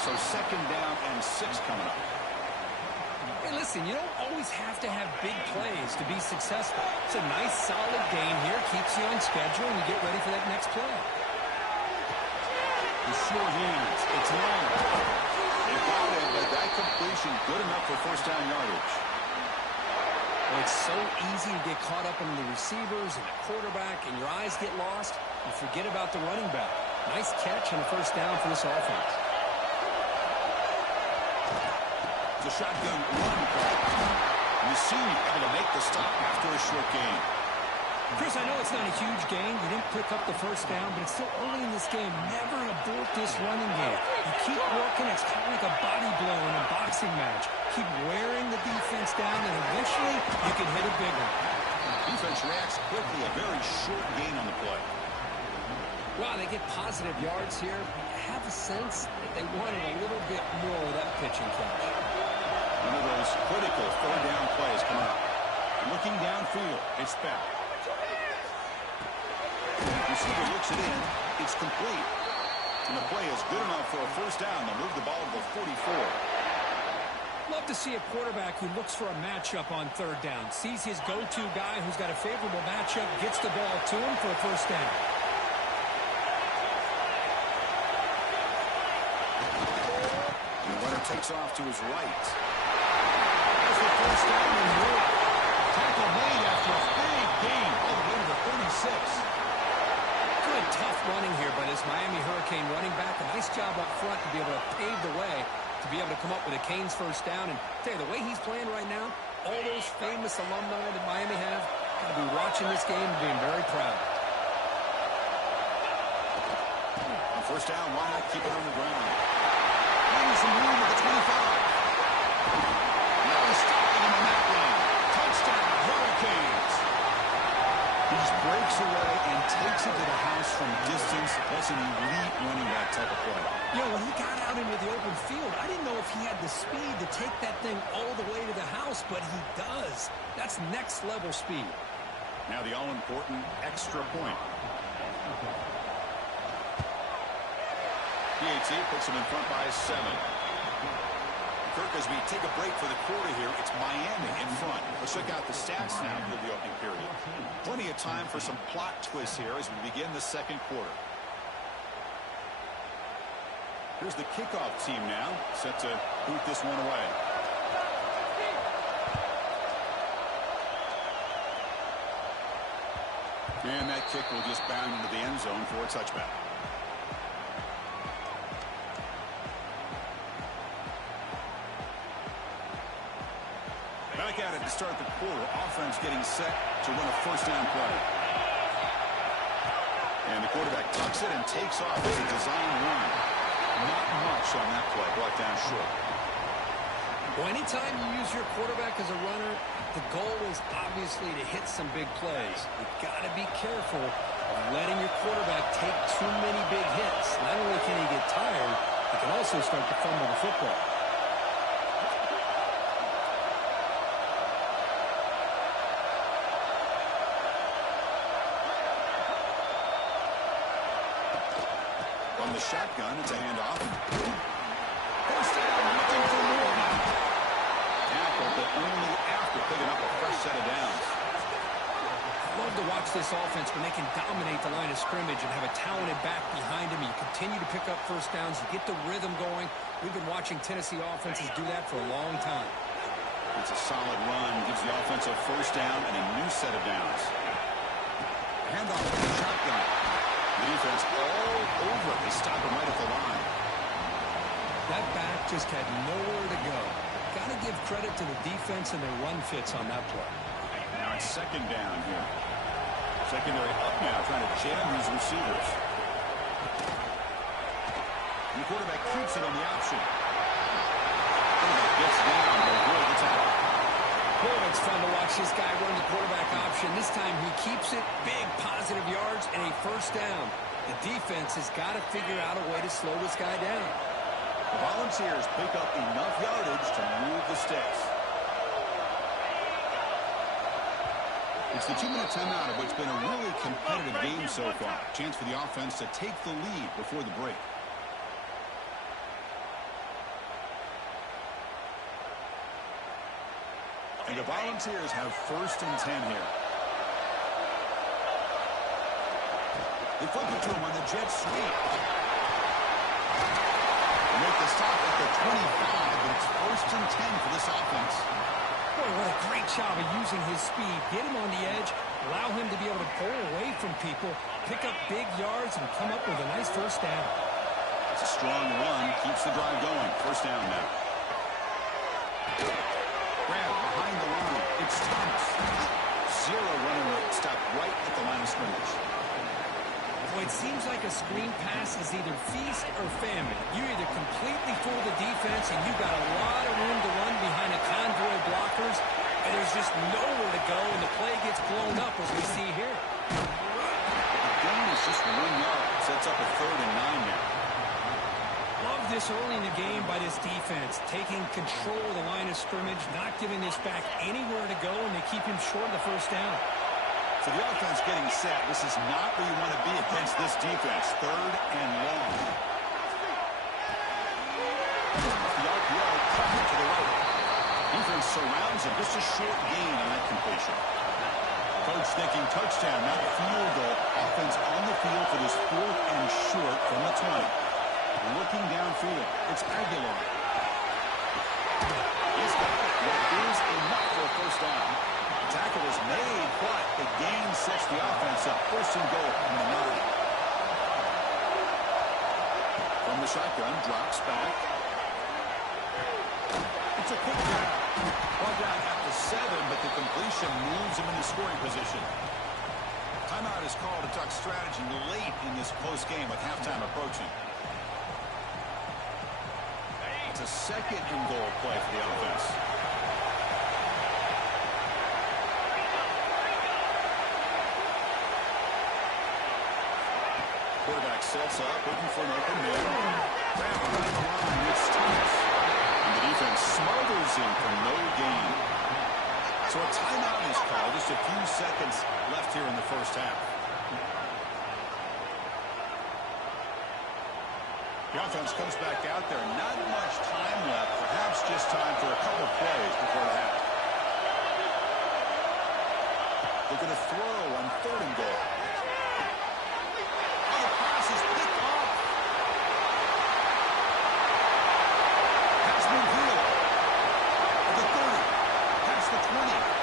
So second down and 6 coming up. Hey, listen, you don't always have to have big plays to be successful. It's a nice, solid game here. Keeps you on schedule, and you get ready for that next play. The short hands. It's long. They got it, but that completion good enough for first down yardage. Well, it's so easy to get caught up in the receivers and the quarterback, and your eyes get lost. You forget about the running back. Nice catch and a first down for this offense. The shotgun run call. You see able to make the stop after a short gain. Chris, I know it's not a huge gain. You didn't pick up the first down, but it's still early in this game. Never abort this running game. You keep working. It's kind of like a body blow in a boxing match. Keep wearing the defense down, and eventually you can hit a big one. Defense reacts quickly. A very short gain on the play. Wow, they get positive yards here. I have a sense that they wanted a little bit more of that pitching catch. One of those critical third down plays coming up. Looking downfield, it's back. Receiver looks it in. It's complete. And the play is good enough for a first down. They'll move the ball to the 44. Love to see a quarterback who looks for a matchup on third down. Sees his go-to guy who's got a favorable matchup, gets the ball to him for a first down. The runner takes off to his right. There's the first down and more. Tackle made after a big gain all the way to the 36. Good, tough running here by this Miami Hurricane running back. A nice job up front to be able to pave the way to be able to come up with a Canes first down. And tell you, the way he's playing right now, all those famous alumni that Miami have, got to be watching this game and being very proud. On first down, why not keep it on the ground? Getting some room at the 25. Now he's stopping him on that run. Touchdown, Hurricanes. He just breaks away and takes it to the house from distance. That's an elite running back type of play. You know, when he got out into the open field, I didn't know if he had the speed to take that thing all the way to the house, but he does. That's next level speed. Now the all-important extra point. PAT puts him in front by 7. Kirk, as we take a break for the quarter here, it's Miami in front. Let's check out the stats now for the opening period. Plenty of time for some plot twists here as we begin the second quarter. Here's the kickoff team now, set to boot this one away. And that kick will just bound into the end zone for a touchback. Back at it to start the quarter. Offense getting set to run a first down play. And the quarterback tucks it and takes off as a design run. Not much on that play, brought down short. Well, anytime you use your quarterback as a runner, the goal is obviously to hit some big plays. You've got to be careful of letting your quarterback take too many big hits. Not only can he get tired, he can also start to fumble the football. On the shotgun, it's a handoff. First down, looking for more now. Tackle, but only after picking up a fresh set of downs. Love to watch this offense when they can dominate the line of scrimmage and have a talented back behind him. You continue to pick up first downs. You get the rhythm going. We've been watching Tennessee offenses do that for a long time. It's a solid run. Gives the offense a first down and a new set of downs. Handoff from the shotgun. The defense all over. They stop him right at the line. That back just had nowhere to go. Got to give credit to the defense and their run fits on that play. Now it's second down here. Secondary up now, trying to jam these receivers. And the quarterback keeps it on the option. Quarterback gets down, but avoid the tackle. Boy, it's fun to watch this guy run the quarterback option. This time he keeps it, big positive yards, and a first down. The defense has got to figure out a way to slow this guy down. The Volunteers pick up enough yardage to move the sticks. It's the 2-minute timeout of what's been a really competitive game so far. Chance for the offense to take the lead before the break. And the Volunteers have first and 10 here. They flip it to him on the jet sweep. They make the stop at the 25, but it's first and 10 for this offense. Boy, what a great job of using his speed. Get him on the edge, allow him to be able to pull away from people, pick up big yards, and come up with a nice first down. It's a strong run, keeps the drive going. First down now. Grab behind the line. It's Thomas. Zero running room. Stop right at the line of scrimmage. Well, it seems like a screen pass is either feast or famine. You either completely fool the defense and you've got a lot of room to run behind a convoy of blockers, and there's just nowhere to go, and the play gets blown up as we see here. The gain is just 1 yard. Sets up a 3rd and 9 now. Love this early in the game by this defense, taking control of the line of scrimmage, not giving this back anywhere to go, and they keep him short of the first down. So the offense getting set. This is not where you want to be against this defense. 3rd and long. The RPO coming to the right. Defense surrounds him. Just a short gain on that completion. Coach thinking touchdown, not field goal. Offense on the field for this 4th and short from the 20. Looking downfield. It's Aguilar. He's got it. That is enough for a first down. The tackle is made, but the gain sets the offense up. First and goal from the 9. From the shotgun, drops back. It's a quick grab. Ball down at the 7, but the completion moves him into scoring position. Timeout is called to talk strategy late in this close game with halftime approaching. It's a second and goal play for the offense. Quarterback sets up, looking for an open man. Grab behind the line, it's Thomas. And the defense smothers him for no gain. So a timeout is called. Just a few seconds left here in the first half. The offense comes back out there. Not much time left. Perhaps just time for a couple plays before the half. They're going to throw on 3rd and goal. Oh, the pass is picked off. Pass been good. At the 30. Past the 20.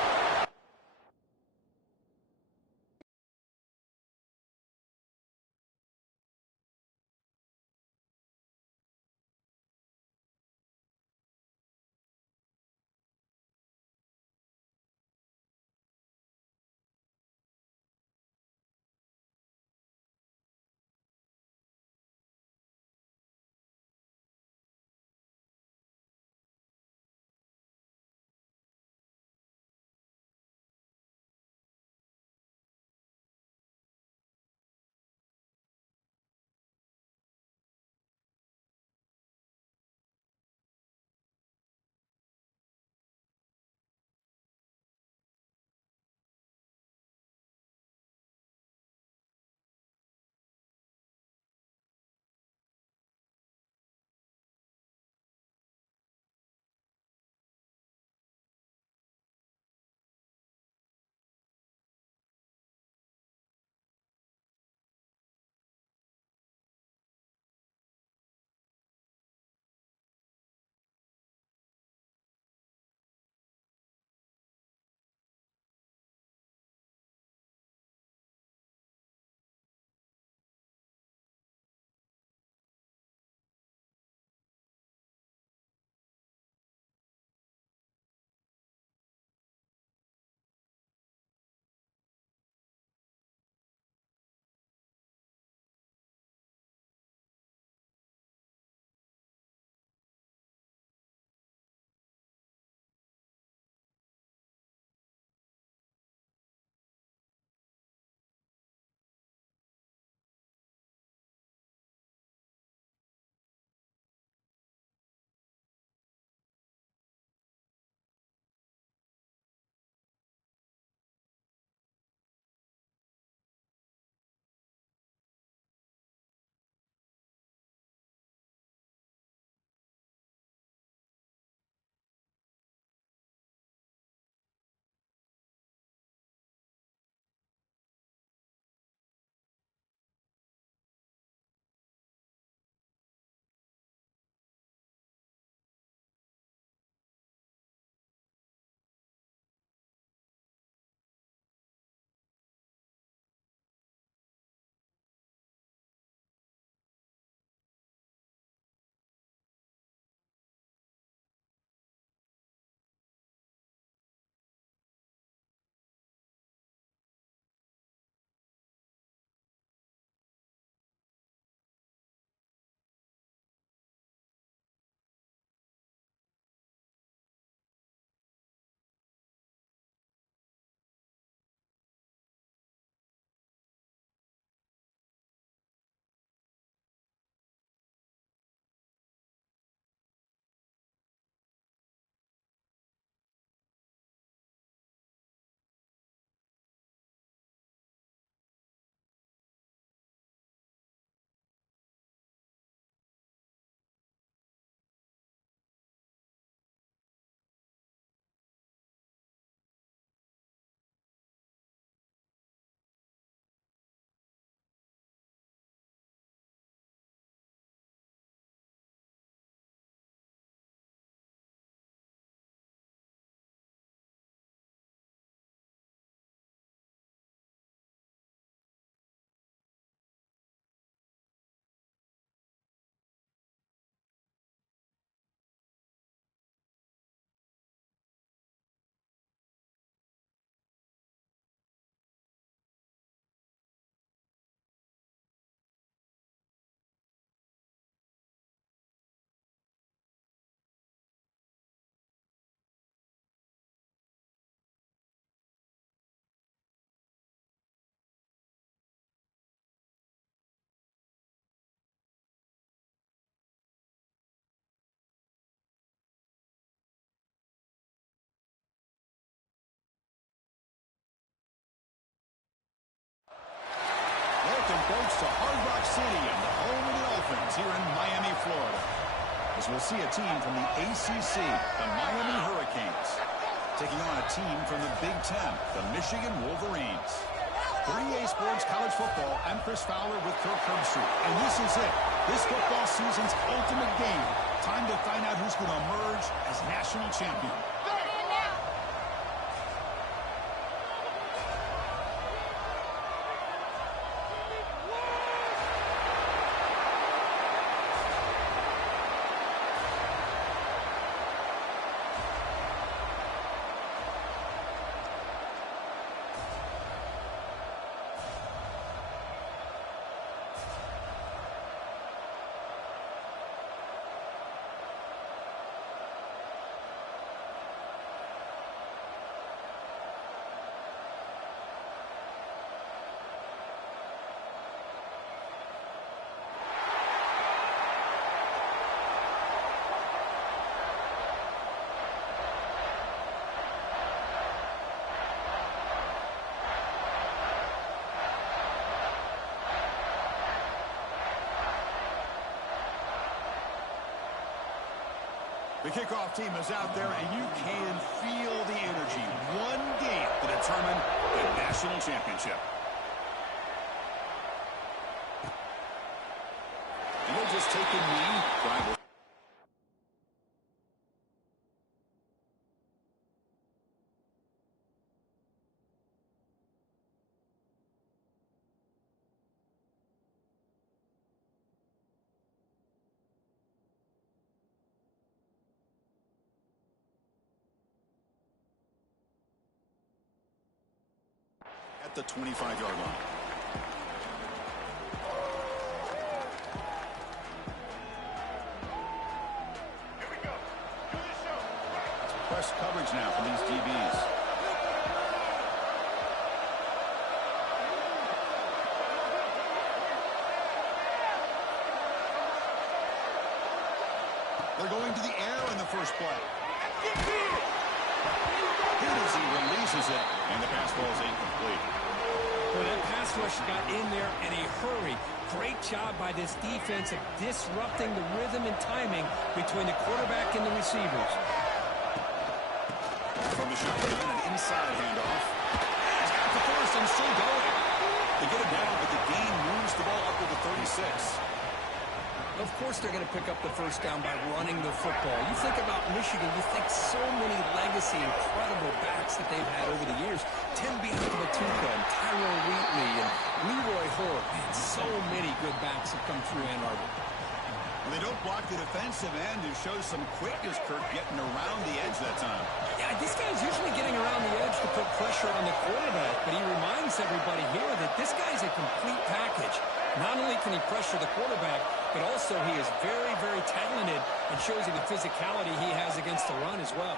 march to Hard Rock Stadium, the home of the Dolphins here in Miami, Florida. As we'll see a team from the ACC, the Miami Hurricanes, taking on a team from the Big Ten, the Michigan Wolverines. For EA Sports College Football, I'm Chris Fowler with Kirk Herbstreit. And this is it. This football season's ultimate game. Time to find out who's going to emerge as national champion. The kickoff team is out there, and you can feel the energy. One game to determine the national championship. And they'll just take a knee, drive. At the 25-yard line. Here we go. Do the show. Press coverage now from these DBs. They're going to the air in the first play. Here as he releases it, and the pass ball is incomplete. Well, that pass rush got in there in a hurry. Great job by this defense of disrupting the rhythm and timing between the quarterback and the receivers. From the shotgun, an inside handoff. He's got the first and still going. They get it down, but the gain moves the ball up to the 36. Of course they're going to pick up the first down by running the football. You think about Michigan, you think so many legacy, incredible backs that they've had over the years. Tim Biakabatuka and Tyrone Wheatley and Leroy Hoare. Man, so many good backs have come through Ann Arbor. Well, they don't block the defensive end and show some quickness, Kirk, getting around the edge that time. Yeah, this guy's usually getting around the edge to put pressure on the quarterback, but he reminds everybody here that this guy's a complete package. Not only can he pressure the quarterback, but also he is very, very talented and shows you the physicality he has against the run as well.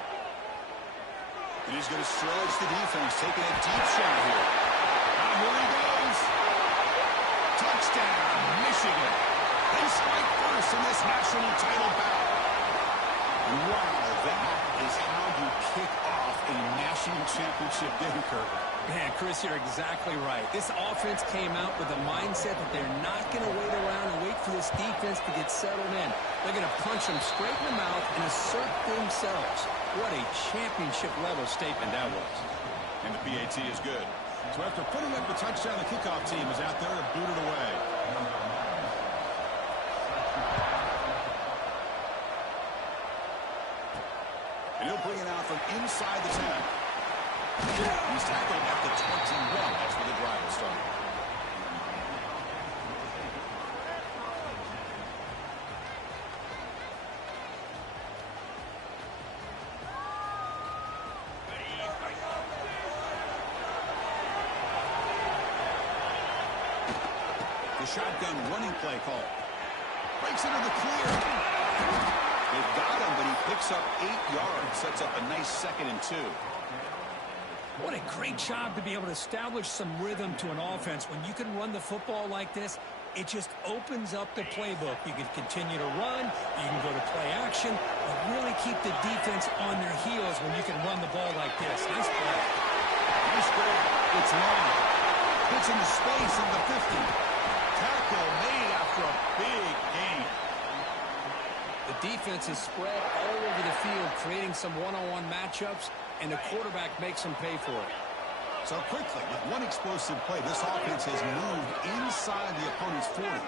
And he's going to stretch the defense, taking a deep shot here. And here he goes. Touchdown, Michigan. They strike first in this national title bout. Wow, that is how you kick off a national championship game, Kirk. Man, Chris, you're exactly right. This offense came out with a mindset that they're not going to wait around and wait for this defense to get settled in. They're going to punch them straight in the mouth and assert themselves. What a championship-level statement that was. And the PAT is good. So after putting up the touchdown, the kickoff team is out there to boot it away. And he'll bring it out from inside the 10. He's tackled at the 21. That's where the drive will start. The shotgun running play call. Breaks into the clear. They've got him, but he picks up 8 yards. Sets up a nice 2nd and 2. What a great job to be able to establish some rhythm to an offense. When you can run the football like this, it just opens up the playbook. You can continue to run, you can go to play action, but really keep the defense on their heels when you can run the ball like this. Nice play. Nice play. It's long. Hits into space in the 50. defense is spread all over the field, creating some one-on-one matchups, and the quarterback makes them pay for it. So quickly, with one explosive play, this offense has moved inside the opponent's 40. Grab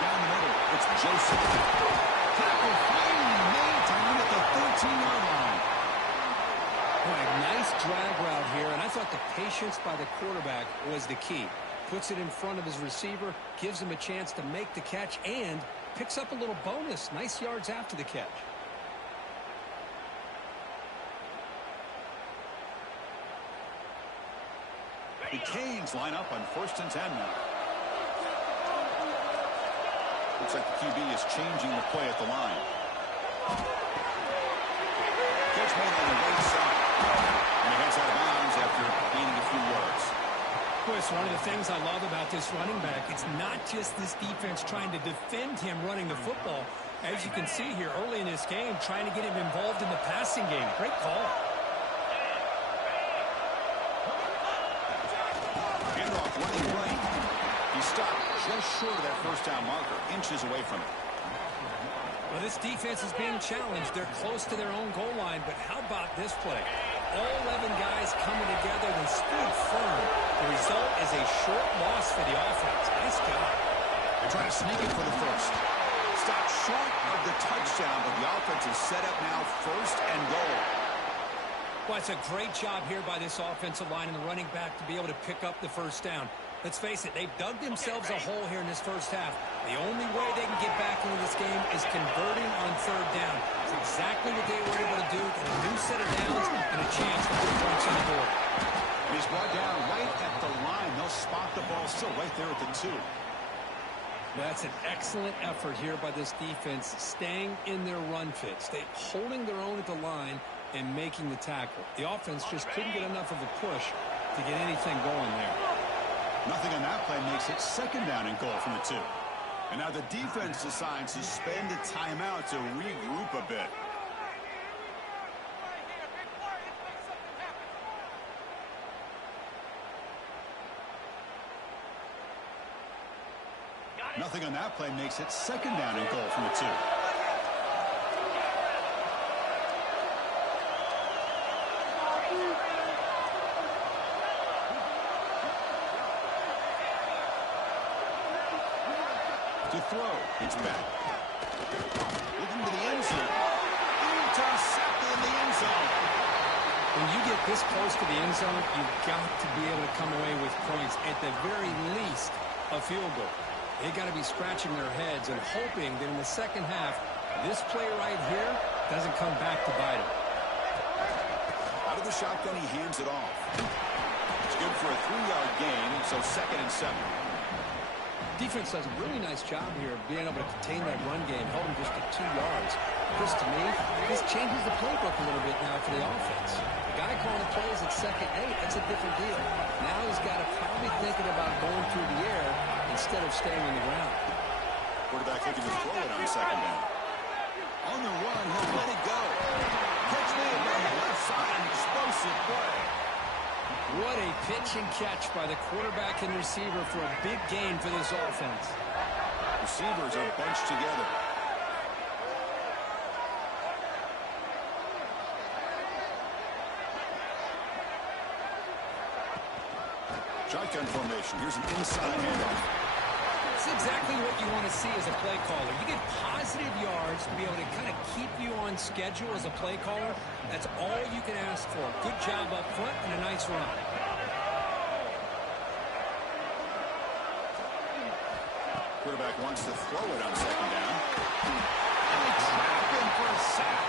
down the middle. It's Joseph. Tackle finally made to win at the 13-yard line. Boy, nice drag route here, and I thought the patience by the quarterback was the key. Puts it in front of his receiver, gives him a chance to make the catch, and picks up a little bonus. Nice yards after the catch. The Canes line up on 1st and 10 now. Looks like the QB is changing the play at the line. Catch made on the right side. And he heads out of bounds after gaining a few yards. Chris, one of the things I love about this running back, it's not just this defense trying to defend him running the football. As you can see here early in this game, trying to get him involved in the passing game. Great call. Handoff running right. He stopped just short of that first down marker, inches away from it. Well, this defense is being challenged. They're close to their own goal line, but how about this play? All 11 guys coming together, they stood firm. The result is a short loss for the offense. Nice job. They're trying to sneak it for the first. Stopped short of the touchdown, but the offense is set up now 1st and goal. Well, it's a great job here by this offensive line and the running back to be able to pick up the first down. Let's face it, they've dug themselves a hole here in this first half. The only way they can get back into this game is converting on 3rd down. It's exactly what they were able to do, get a new set of downs and a chance to put points on the board. He's brought down right at the line. They'll spot the ball still right there at the 2. That's an excellent effort here by this defense, staying in their run fits. They holding their own at the line and making the tackle. The offense just couldn't get enough of a push to get anything going there. Nothing on that play makes it 2nd down and goal from the 2. And now the defense decides to spend a timeout to regroup a bit. Nothing on that play makes it 2nd down and goal from the 2. To throw. It's back. Looking to the end zone. Intercepted in the end zone. When you get this close to the end zone, you've got to be able to come away with points. At the very least, a field goal. They got to be scratching their heads and hoping that in the second half, this play right here doesn't come back to bite them. Out of the shotgun, he hands it off. It's good for a 3-yard gain, so 2nd and 7. Defense does a really nice job here of being able to contain that run game, held him just to 2 yards. Chris, to me, this changes the playbook a little bit now for the offense. The guy calling the plays at 2nd and 8, that's a different deal. Now he's got to probably thinking about going through the air instead of staying on the ground. Quarterback looking to throw it on 2nd down. On the run, he'll let it go. Catch made on the left side, explosive play. What a pitch and catch by the quarterback and receiver for a big gain for this offense. Receivers are bunched together. Shotgun formation. Here's an inside handoff. It's exactly what you want to see as a play caller. You get positive yards to be able to kind of keep you on schedule as a play caller. That's all you can ask for. Good job up front and a nice run. Quarterback wants to throw it on 2nd down. And they trap him for a sack.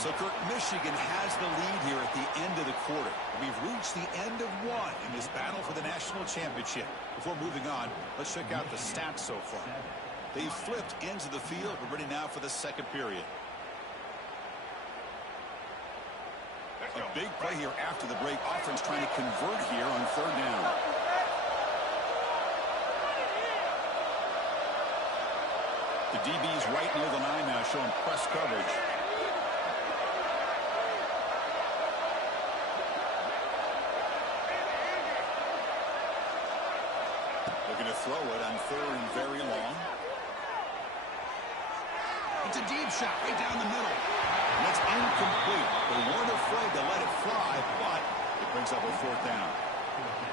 So, Kirk, Michigan has the lead here at the end of the quarter. We've reached the end of one in this battle for the national championship. Before moving on, let's check out the stats so far. They've flipped ends of the field. We're ready now for the 2nd period. A big play here after the break. Offense trying to convert here on 3rd down. The DB's right near the line now, showing press coverage. throw it on 3rd and very long. It's a deep shot right down the middle. And it's incomplete. They weren't afraid to let it fly, but it brings up a 4th down.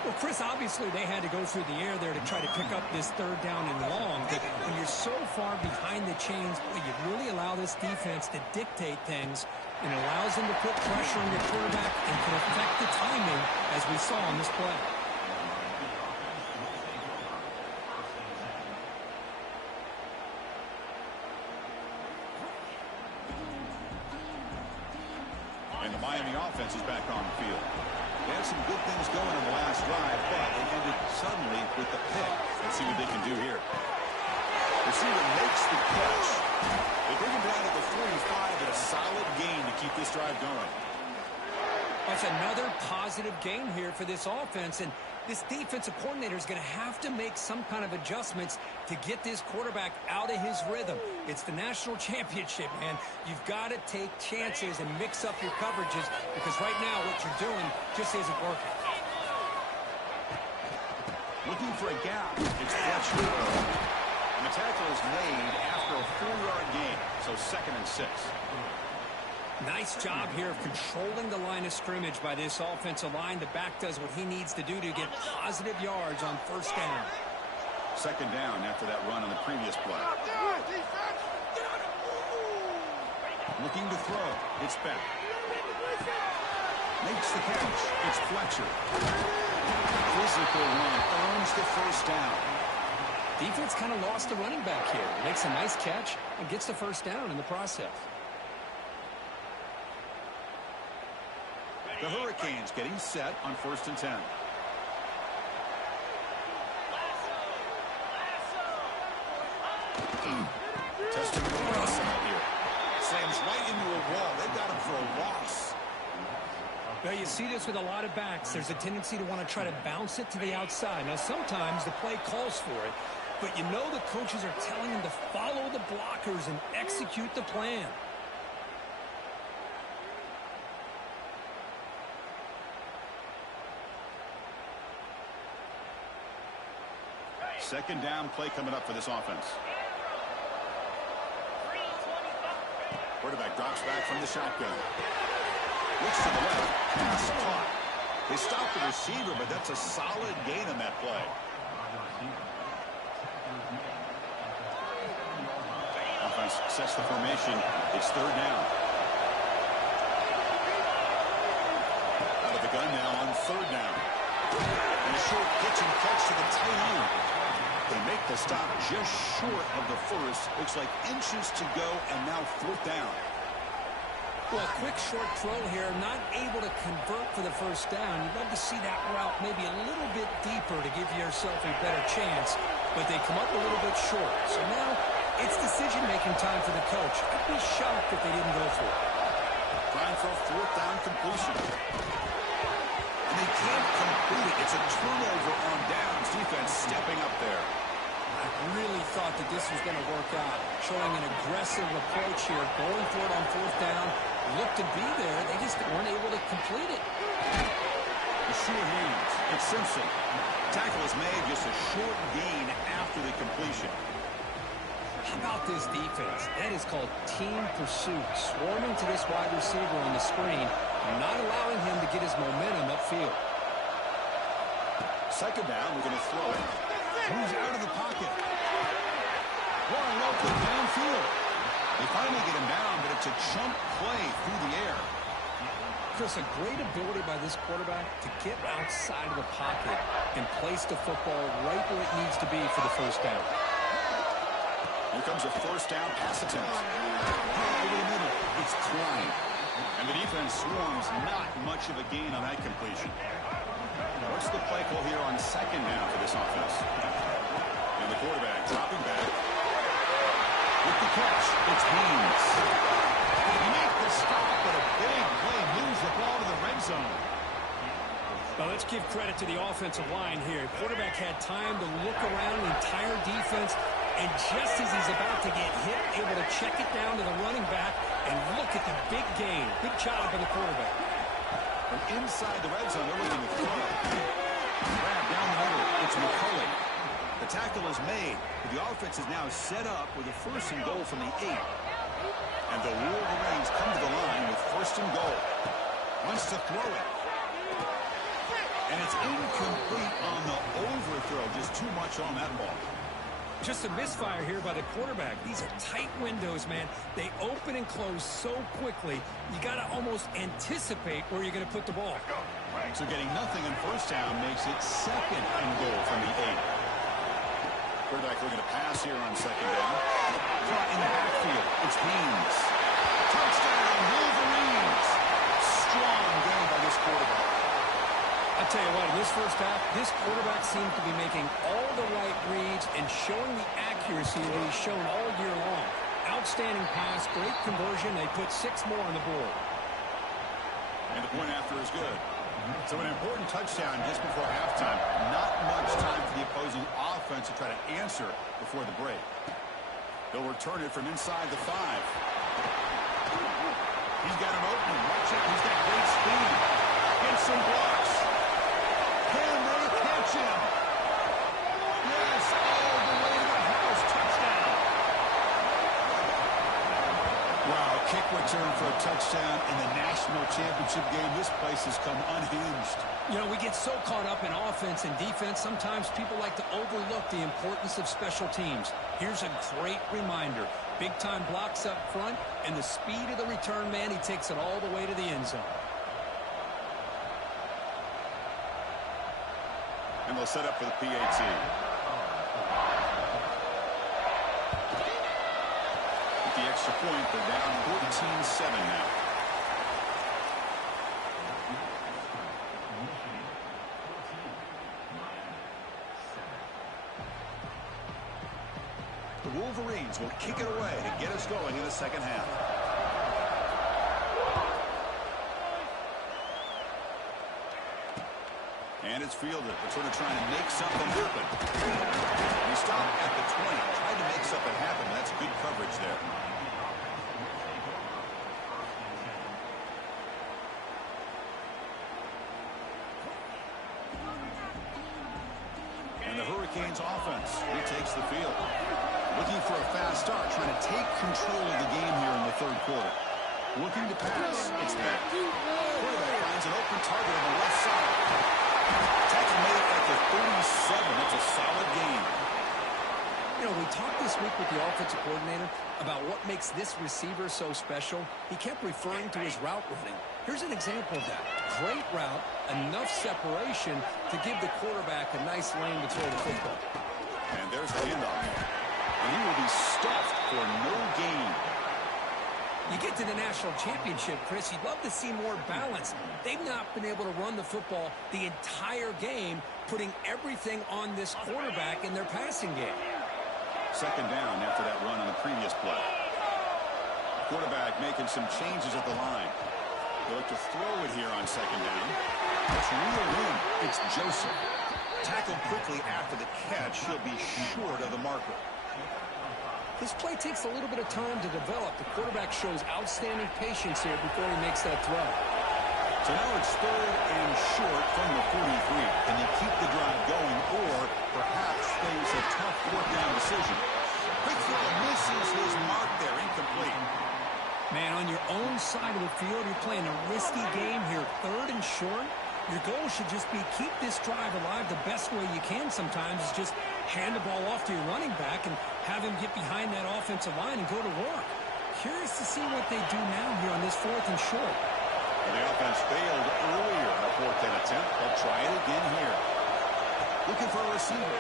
Well, Chris, obviously they had to go through the air there to try to pick up this 3rd down and long. But when you're so far behind the chains, boy, you really allow this defense to dictate things. And it allows them to put pressure on your quarterback and can affect the timing, as we saw on this play. And the Miami offense is back on the field. They had some good things going in the last drive, but they ended suddenly with the pick. Let's see what they can do here. Receiver makes the catch. They bring him down to the 45 and a solid gain to keep this drive going. That's another positive gain here for this offense, and this defensive coordinator is going to have to make some kind of adjustments to get this quarterback out of his rhythm. It's the national championship, man. You've got to take chances and mix up your coverages because right now what you're doing just isn't working. Looking for a gap. It's Fletcher. And the tackle is made after a 4-yard gain, so 2nd and 6. Nice job here of controlling the line of scrimmage by this offensive line. The back does what he needs to do to get positive yards on 1st down. 2nd down after that run on the previous play. Looking to throw. It's Beck. Makes the catch. It's Fletcher. Physical run earns the 1st down. Defense kind of lost the running back here. Makes a nice catch and gets the 1st down in the process. The Hurricanes getting set on 1st and 10. Testing the cross out here. Slams right into a wall. They've got him for a loss. Well, you see this with a lot of backs. There's a tendency to want to try to bounce it to the outside. Now, sometimes the play calls for it, but you know the coaches are telling them to follow the blockers and execute the plan. 2nd down play coming up for this offense. Quarterback drops back from the shotgun. Looks to the left. Pass caught. They stopped the receiver, but that's a solid gain on that play. Offense sets the formation. It's 3rd down. Out of the gun now on 3rd down. And a short pitch and catch to the tight end. They make the stop just short of the 1st. Looks like inches to go, and now 4th down. Well, a quick short throw here, not able to convert for the 1st down. You'd love to see that route maybe a little bit deeper to give yourself a better chance, but they come up a little bit short. So now it's decision-making time for the coach. I'd be shocked if they didn't go for it. Trying for a 4th down completion. And they can't complete it. It's a turnover on downs. Defense stepping up there. I really thought that this was going to work out. Showing an aggressive approach here. Going for it on 4th down. Looked to be there. They just weren't able to complete it. The sure hands. It's Simpson. Tackle is made, just a short gain after the completion. How about this defense? That is called team pursuit. Swarming to this wide receiver on the screen, not allowing him to get his momentum upfield. 2nd down, we're going to throw it. Moves out of the pocket. Warren Logan downfield. They finally get him down, but it's a chunk play through the air. Chris, a great ability by this quarterback to get outside of the pocket and place the football right where it needs to be for the 1st down. Here comes a 1st down pass attempt. Over the middle, it's Klein. And the defense swarms, not much of a gain on that completion. What's the play call here on 2nd down for this offense? And the quarterback dropping back. With the catch, it's Haynes. They make the stop, but a big play moves the ball to the red zone. Well, let's give credit to the offensive line here. Quarterback had time to look around the entire defense, and just as he's about to get hit, able to check it down to the running back, and look at the big gain. Good job by the quarterback. From inside the red zone, they're looking to throw. Grab down the middle. It's McCulley. The tackle is made. The offense is now set up with a 1st and goal from the 8. And the Wolverines come to the line with 1st and goal. Wants to throw it. And it's incomplete on the overthrow. Just too much on that ball. Just a misfire here by the quarterback. These are tight windows, man. They open and close so quickly. You got to almost anticipate where you're going to put the ball. So getting nothing on 1st down makes it 2nd and goal from the 8. Quarterback looking to pass here on 2nd down. Caught in the backfield. It's Haynes. Touchdown, Wolverines. Strong game by this quarterback. I tell you what, in this first half, this quarterback seemed to be making all the right reads and showing the accuracy that he's shown all year long. Outstanding pass, great conversion. They put 6 more on the board. And the point after is good. So an important touchdown just before halftime. Not much time for the opposing offense to try to answer before the break. They'll return it from inside the 5. He's got him open. Watch it. He's got great speed. Gets some blocks. Can they catch him? Yes, all the way to the house. Touchdown. Wow, kick return for a touchdown in the national championship game. This place has come unhinged. You know, we get so caught up in offense and defense, sometimes people like to overlook the importance of special teams. Here's a great reminder. Big-time blocks up front, and the speed of the return man, he takes it all the way to the end zone. And they'll set up for the PAT. With the extra point, they're down 14-7 now. The Wolverines will kick it away to get us going in the second half. And it's fielded. They're sort of trying to make something happen. He stopped at the 20. Tried to make something happen. That's good coverage there. And the Hurricanes offense retakes the field. Looking for a fast start. Trying to take control of the game here in the 3rd quarter. Looking to pass. It's back. Quarterback finds an open target on the left side. Tackle made at the 37. That's a solid game. You know, we talked this week with the offensive coordinator about what makes this receiver so special. He kept referring to his route running. Here's an example of that. Great route, enough separation to give the quarterback a nice lane to throw the football. And there's the handoff. And he will be stuffed for no gain. You get to the national championship, Chris, you'd love to see more balance. They've not been able to run the football the entire game, putting everything on this quarterback in their passing game. 2nd down after that run on the previous play. Quarterback making some changes at the line. They'll look to throw it here on 2nd down. Let's reel in. It's Joseph. Tackled quickly after the catch. He'll be short of the marker. This play takes a little bit of time to develop. The quarterback shows outstanding patience here before he makes that throw. So now it's 3rd and short from the 43. Can they keep the drive going or perhaps face a tough 4th down decision? Quick throw misses his mark there. Incomplete. Man, on your own side of the field, you're playing a risky game here. 3rd and short. Your goal should just be keep this drive alive the best way you can sometimes is just hand the ball off to your running back and have him get behind that offensive line and go to work. Curious to see what they do now here on this 4th and short. Well, the offense failed earlier on a 4th down attempt. They'll try it again here. Looking for a receiver.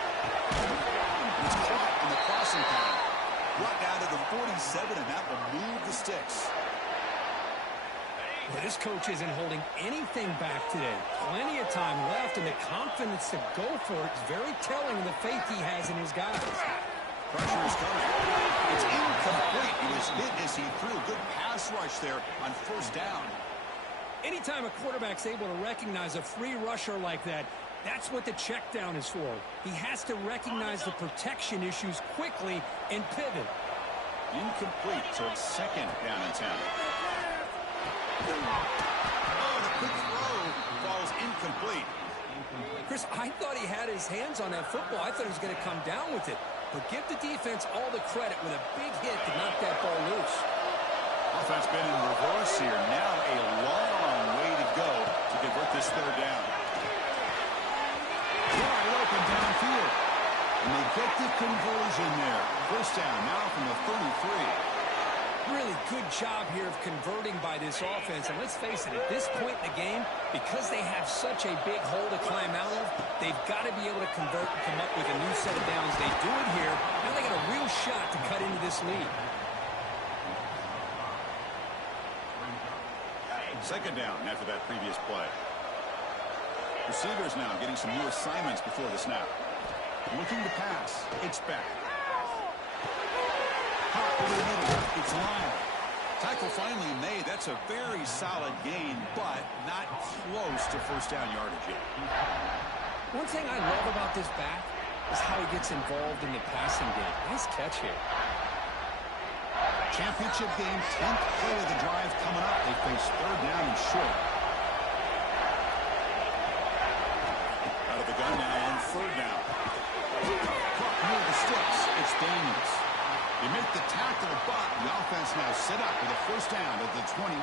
It's caught on the crossing path. Brought down to the 47, and that will move the sticks. Well, this coach isn't holding anything back today. Plenty of time left, and the confidence to go for it is very telling of the faith he has in his guys. Pressure is coming. It's incomplete. He was hit as he threw. Good pass rush there on 1st down. Anytime a quarterback's able to recognize a free rusher like that, that's what the check down is for. He has to recognize the protection issues quickly and pivot. Incomplete, so it's 2nd down and 10. Oh, the quick throw falls incomplete. Chris, I thought he had his hands on that football. I thought he was going to come down with it. But give the defense all the credit with a big hit to knock that ball loose. Offense been in reverse here. Now a long way to go to convert this third down. Wide open downfield. And they get the conversion there. First down now from the 33. Really good job here of converting by this offense. And let's face it, at this point in the game, because they have such a big hole to climb out of, they've got to be able to convert and come up with a new set of downs. They do it here. Now they got a real shot to cut into this lead. Second down after that previous play. Receivers now getting some new assignments before the snap. Looking to pass. It's back. Over the middle. It's Lyle. Tackle finally made. That's a very solid gain, but not close to first down yardage yet. One thing I love about this back is how he gets involved in the passing game. Nice catch here. Championship game, 10th play of the drive coming up. They face third down and short. Out of the gun now on third down. Caught near the sticks. It's Daniels. They make the tackle, but the offense now set up with a first down at the 21.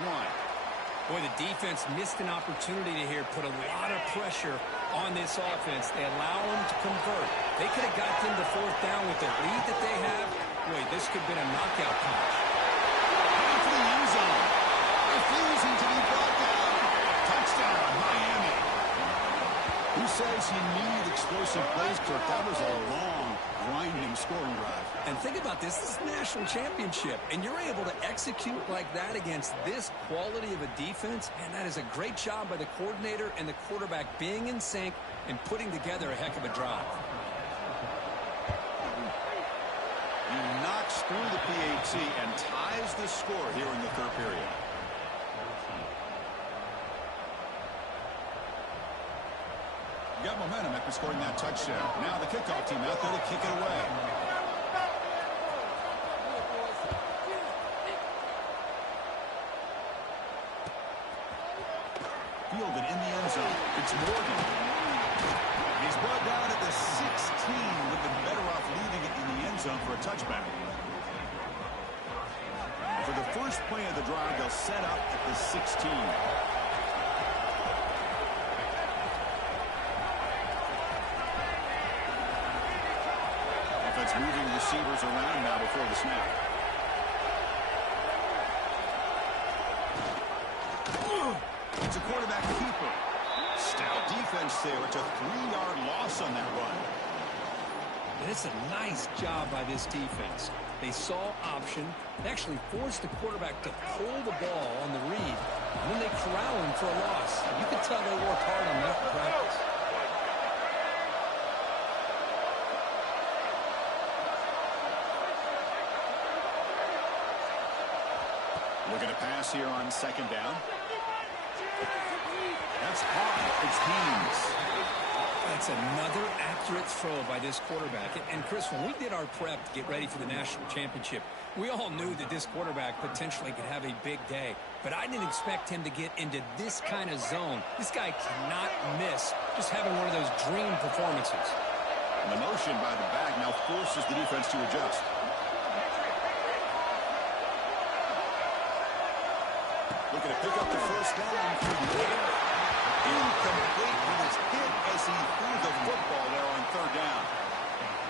Boy, the defense missed an opportunity to here put a lot of pressure on this offense. They allow them to convert. They could have got them to fourth down with the lead that they have. Boy, this could have been a knockout punch. Into the end zone. Refusing to be brought down. Touchdown, Miami. Who says you need explosive plays, Kirk? That was a long, grinding scoring drive. And think about this. This is a national championship, and you're able to execute like that against this quality of a defense, and that is a great job by the coordinator and the quarterback being in sync and putting together a heck of a drive. He knocks through the PAT and ties the score here in the third period. Got momentum after scoring that touchdown. Now the kickoff team out there to kick it away. Fielded in the end zone. It's Morgan. He's brought down at the 16. Would have been better off leaving it in the end zone for a touchback. For the first play of the drive, they'll set up at the 16. Offense moving receivers around now before the snap. It's a quarterback keeper. Stout defense there. It's a 3-yard loss on that run. And it's a nice job by this defense. They saw option. They actually forced the quarterback to pull the ball on the read, and then they corral him for a loss. You can tell they worked hard on that in practice. Looking to pass here on second down. That's high. It's Haynes. That's another accurate throw by this quarterback. And Chris, when we did our prep to get ready for the national championship, we all knew that this quarterback potentially could have a big day. But I didn't expect him to get into this kind of zone. This guy cannot miss just having one of those dream performances. And the motion by the back now forces the defense to adjust. Looking to pick up the first down through the air. Incomplete. He was hit as he threw the football there on third down.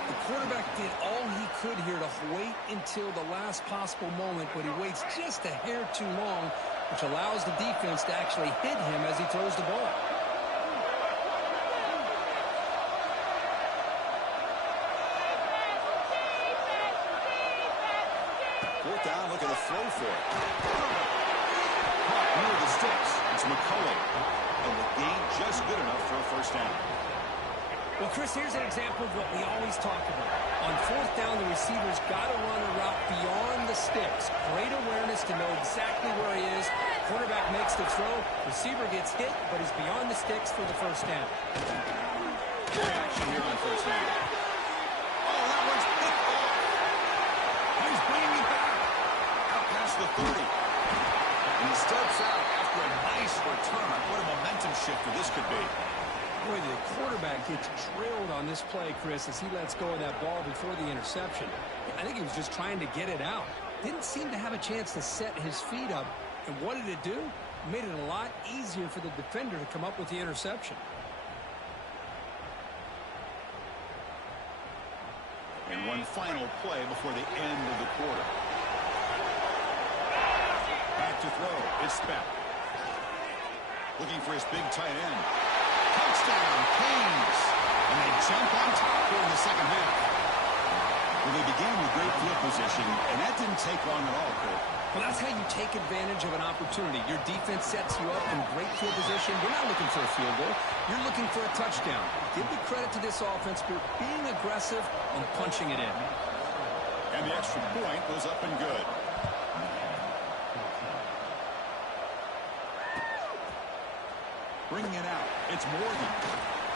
The quarterback did all he could here to wait until the last possible moment, but he waits just a hair too long, which allows the defense to actually hit him as he throws the ball. Fourth down, look at the flow for it. Near the sticks. It's McCulley. And the gain just good enough for a first down. Well, Chris, here's an example of what we always talk about. On fourth down, the receiver's got to run a route beyond the sticks. Great awareness to know exactly where he is. Quarterback makes the throw. Receiver gets hit, but he's beyond the sticks for the first down. Action here on first down. Oh, that one's picked off. He's bringing it back. Out past the 30. And he steps out after a nice return. What a momentum shifter this could be. Boy, the quarterback gets drilled on this play, Chris, as he lets go of that ball before the interception. I think he was just trying to get it out. Didn't seem to have a chance to set his feet up. And what did it do? It made it a lot easier for the defender to come up with the interception. And one final play before the end of the quarter. Back to throw. It's Speck. Looking for his big tight end. Touchdown, Kings. And they jump on top during the second half. Well, they began with great field position, and that didn't take long at all, Cole. Well, that's how you take advantage of an opportunity. Your defense sets you up in great field position. You're not looking for a field goal. You're looking for a touchdown. Give the credit to this offense for being aggressive and punching it in. And the extra point was up and good. Bringing it out. It's Morgan.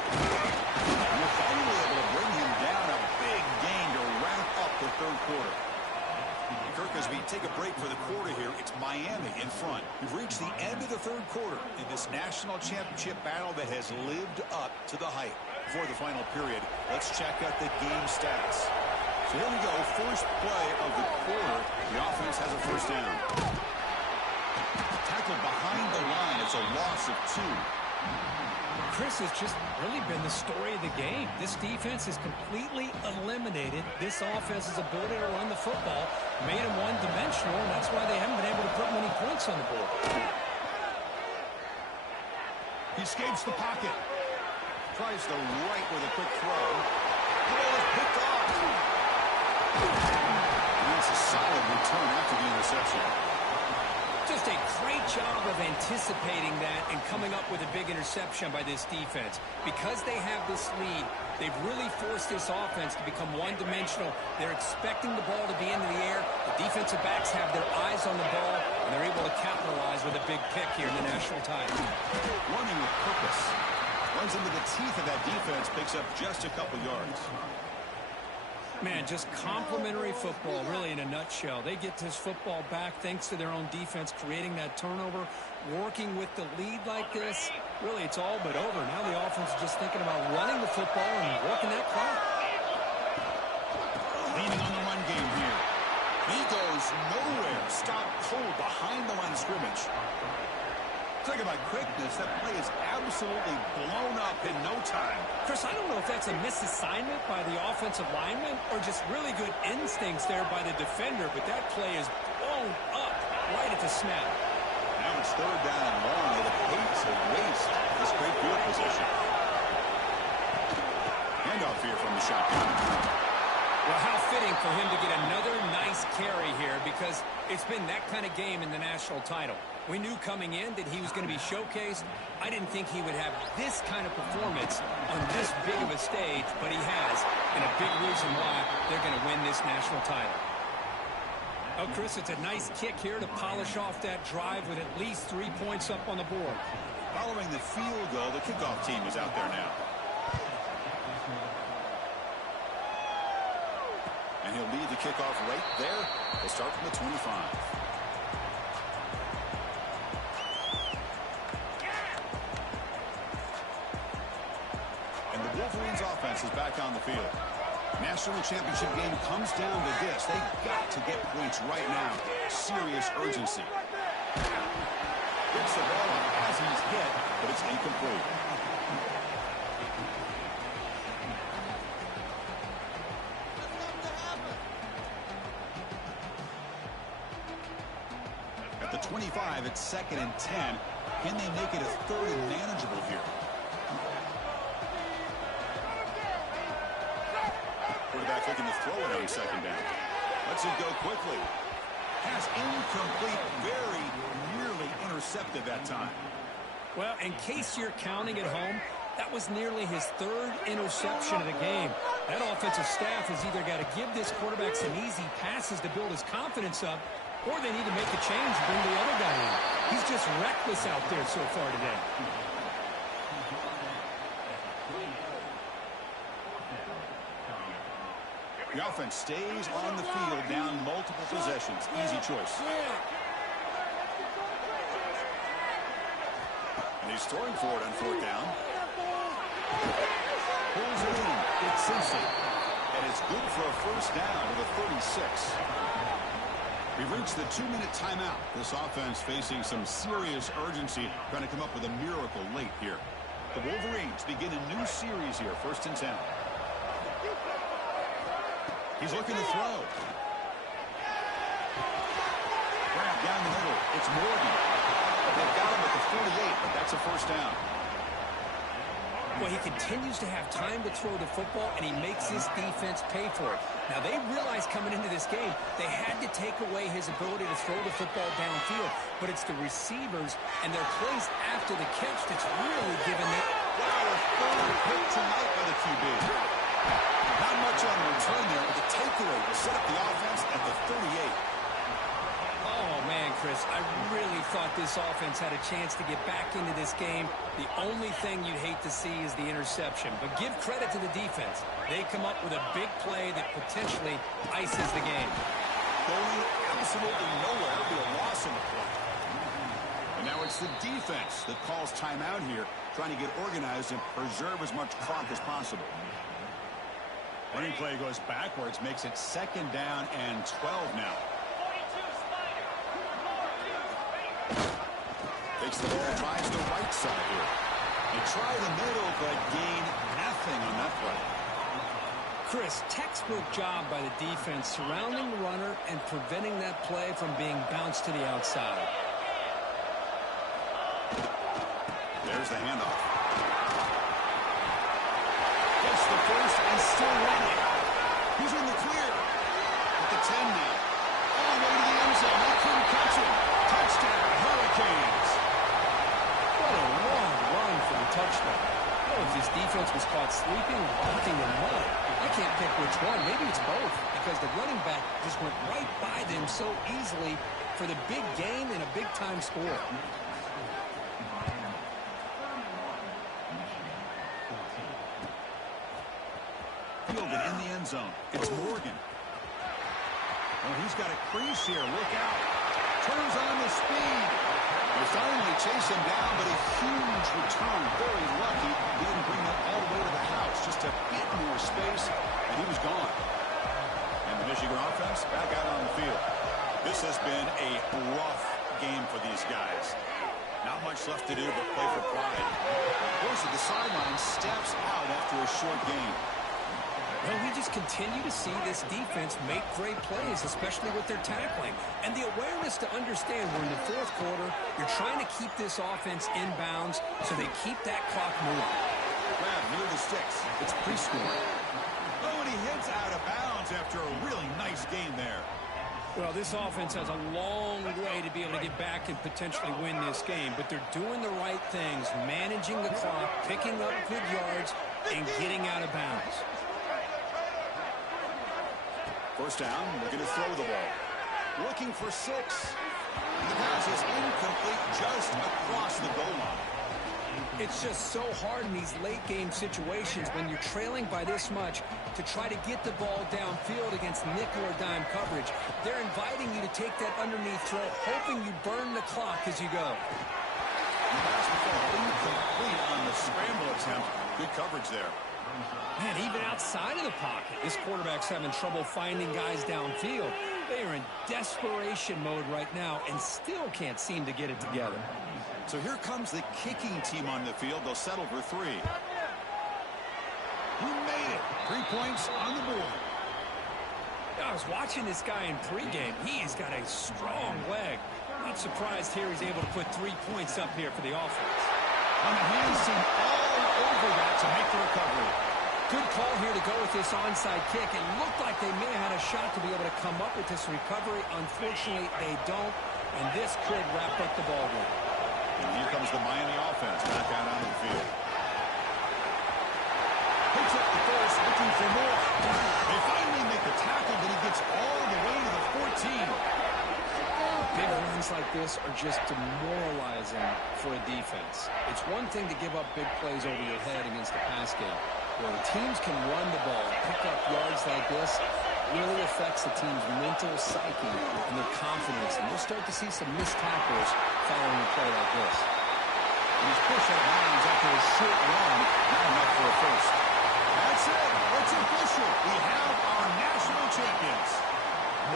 And they're finally able to bring him down. A big gain to wrap up the third quarter. Kirk, as we take a break for the quarter here, it's Miami in front. We've reached the end of the third quarter in this national championship battle that has lived up to the hype. Before the final period, let's check out the game stats. So here we go. First play of the quarter. The offense has a first down. Tackled behind the line. It's a loss of 2. Chris, has just really been the story of the game. This defense has completely eliminated this offense's ability to run the football, made them one-dimensional, and that's why they haven't been able to put many points on the board. He escapes the pocket. Tries the right with a quick throw. The ball is picked off. And it's a solid return after the interception. Just a great job of anticipating that and coming up with a big interception by this defense. Because they have this lead, they've really forced this offense to become one-dimensional. They're expecting the ball to be into the air. The defensive backs have their eyes on the ball, and they're able to capitalize with a big pick here in the national title. Running with purpose. Runs into the teeth of that defense, picks up just a couple yards. Man, just complimentary football, really, in a nutshell. They get this football back thanks to their own defense, creating that turnover, working with the lead like this. Really, it's all but over. Now the offense is just thinking about running the football and working that clock. Leaning on the run game here. He goes nowhere. Stopped cold behind the line of scrimmage. Talking about quickness, that play is absolutely blown up in no time. Chris, I don't know if that's a misassignment by the offensive lineman or just really good instincts there by the defender, but that play is blown up right at the snap. Now it's third down and long. It hates to waste this great field position. Handoff here from the shotgun. Well, how fitting for him to get another nice carry here because it's been that kind of game in the national title. We knew coming in that he was going to be showcased. I didn't think he would have this kind of performance on this big of a stage, but he has, and a big reason why they're going to win this national title. Oh, Chris, it's a nice kick here to polish off that drive with at least 3 points up on the board. Following the field goal, the kickoff team is out there now. And he'll lead the kickoff right there. They'll start from the 25. And the Wolverines offense is back on the field. National championship game comes down to this. They've got to get points right now. Serious urgency. Gets the ball up as he's hit, but it's incomplete. At the 25, it's 2nd and 10. Can they make it a 3rd and manageable here? Quarterback looking to throw it on 2nd down. Lets it go quickly. Pass incomplete, very nearly intercepted that time. Well, in case you're counting at home, that was nearly his 3rd interception of the game. That offensive staff has either got to give this quarterback some easy passes to build his confidence up, or they need to make a change and bring the other guy in. He's just reckless out there so far today. The offense stays on the field, down multiple possessions. Easy choice. And he's throwing for it on 4th down. Pulls it in. It's Simpson. And it's good for a first down to the 36. We've reached the 2-minute timeout. This offense facing some serious urgency, trying to come up with a miracle late here. The Wolverines begin a new series here, 1st and 10. He's looking to throw. Grab down the middle. It's Morgan. They've got him at the 48, but that's a first down. Well, he continues to have time to throw the football, and he makes his defense pay for it. Now, they realized coming into this game they had to take away his ability to throw the football downfield, but it's the receivers and their plays after the catch that's really given them. Wow, a third hit tonight by the QB. Not much on return there, but the takeaway will set up the offense at the 38. Oh, man, Chris, I really thought this offense had a chance to get back into this game. The only thing you'd hate to see is the interception. But give credit to the defense. They come up with a big play that potentially ices the game. Going absolutely nowhere. It'll be a loss in the play. And now it's the defense that calls timeout here, trying to get organized and preserve as much clock as possible. Running play goes backwards, makes it 2nd down and 12 now. Takes the ball, tries the right side here. They try the middle, but gain nothing on that play. Chris, textbook job by the defense surrounding the runner and preventing that play from being bounced to the outside. There's the handoff. Gets the first and still running. He's in the clear. At the 10 now. All the way to the end zone. They couldn't catch him. Touchdown, Hurricanes. What a long run for the touchdown. Oh, if this defense was caught sleeping or walking in mud, I can't pick which one. Maybe it's both, because the running back just went right by them so easily for the big gain and a big-time score. Fielded in the end zone. It's Morgan. Oh, he's got a crease here. Look out. Turns on the speed. They finally chase him down, but a huge return. Very lucky. He didn't bring that all the way to the house. Just a bit more space, and he was gone. And the Michigan offense back out on the field. This has been a rough game for these guys. Not much left to do but play for pride. Goes to the sideline, steps out after a short game. Well, we just continue to see this defense make great plays, especially with their tackling. And the awareness to understand we're in the 4th quarter, you're trying to keep this offense in bounds so they keep that clock moving. Grab near the sticks. It's pre-scoring. Oh, and he heads out of bounds after a really nice game there. Well, this offense has a long way to be able to get back and potentially win this game, but they're doing the right things, managing the clock, picking up good yards, and getting out of bounds. First down, we're going to throw the ball. Looking for 6. The pass is incomplete just across the goal line. It's just so hard in these late-game situations when you're trailing by this much to try to get the ball downfield against nickel or dime coverage. They're inviting you to take that underneath throw, hoping you burn the clock as you go. The pass before incomplete on the scramble attempt. Good coverage there. Man, even outside of the pocket, this quarterback's having trouble finding guys downfield. They are in desperation mode right now and still can't seem to get it together. So here comes the kicking team on the field. They'll settle for 3. He made it. 3 points on the board. I was watching this guy in pregame. He's got a strong leg. Not surprised here he's able to put 3 points up here for the offense. And the hands seem all over that to make the recovery. Good call here to go with this onside kick. It looked like they may have had a shot to be able to come up with this recovery. Unfortunately, they don't, and this could wrap up the ball game. And here comes the Miami offense back out onto the field. Picks up the first, looking for more. They finally make the tackle, but he gets all the way to the 14. Big runs like this are just demoralizing for a defense. It's one thing to give up big plays over your head against the pass game. When teams can run the ball and pick up yards like this, it really affects the team's mental psyche and their confidence. And we'll start to see some missed tackles following a play like this. And he's pushed out of bounds after a short run. Not enough for a first. That's it. It's official. We have our national champions.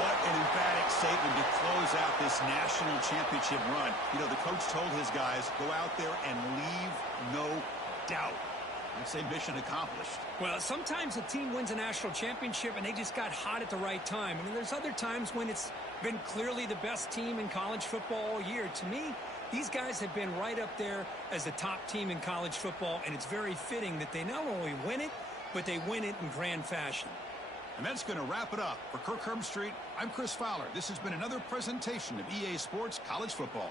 What an emphatic statement to close out this national championship run. You know, the coach told his guys, go out there and leave no doubt. I'd say mission accomplished. Well, sometimes a team wins a national championship and they just got hot at the right time. And then there's other times when it's been clearly the best team in college football all year. To me, these guys have been right up there as the top team in college football, and it's very fitting that they not only win it, but they win it in grand fashion. And that's going to wrap it up. For Kirk Herbstreit, I'm Chris Fowler. This has been another presentation of EA Sports College Football.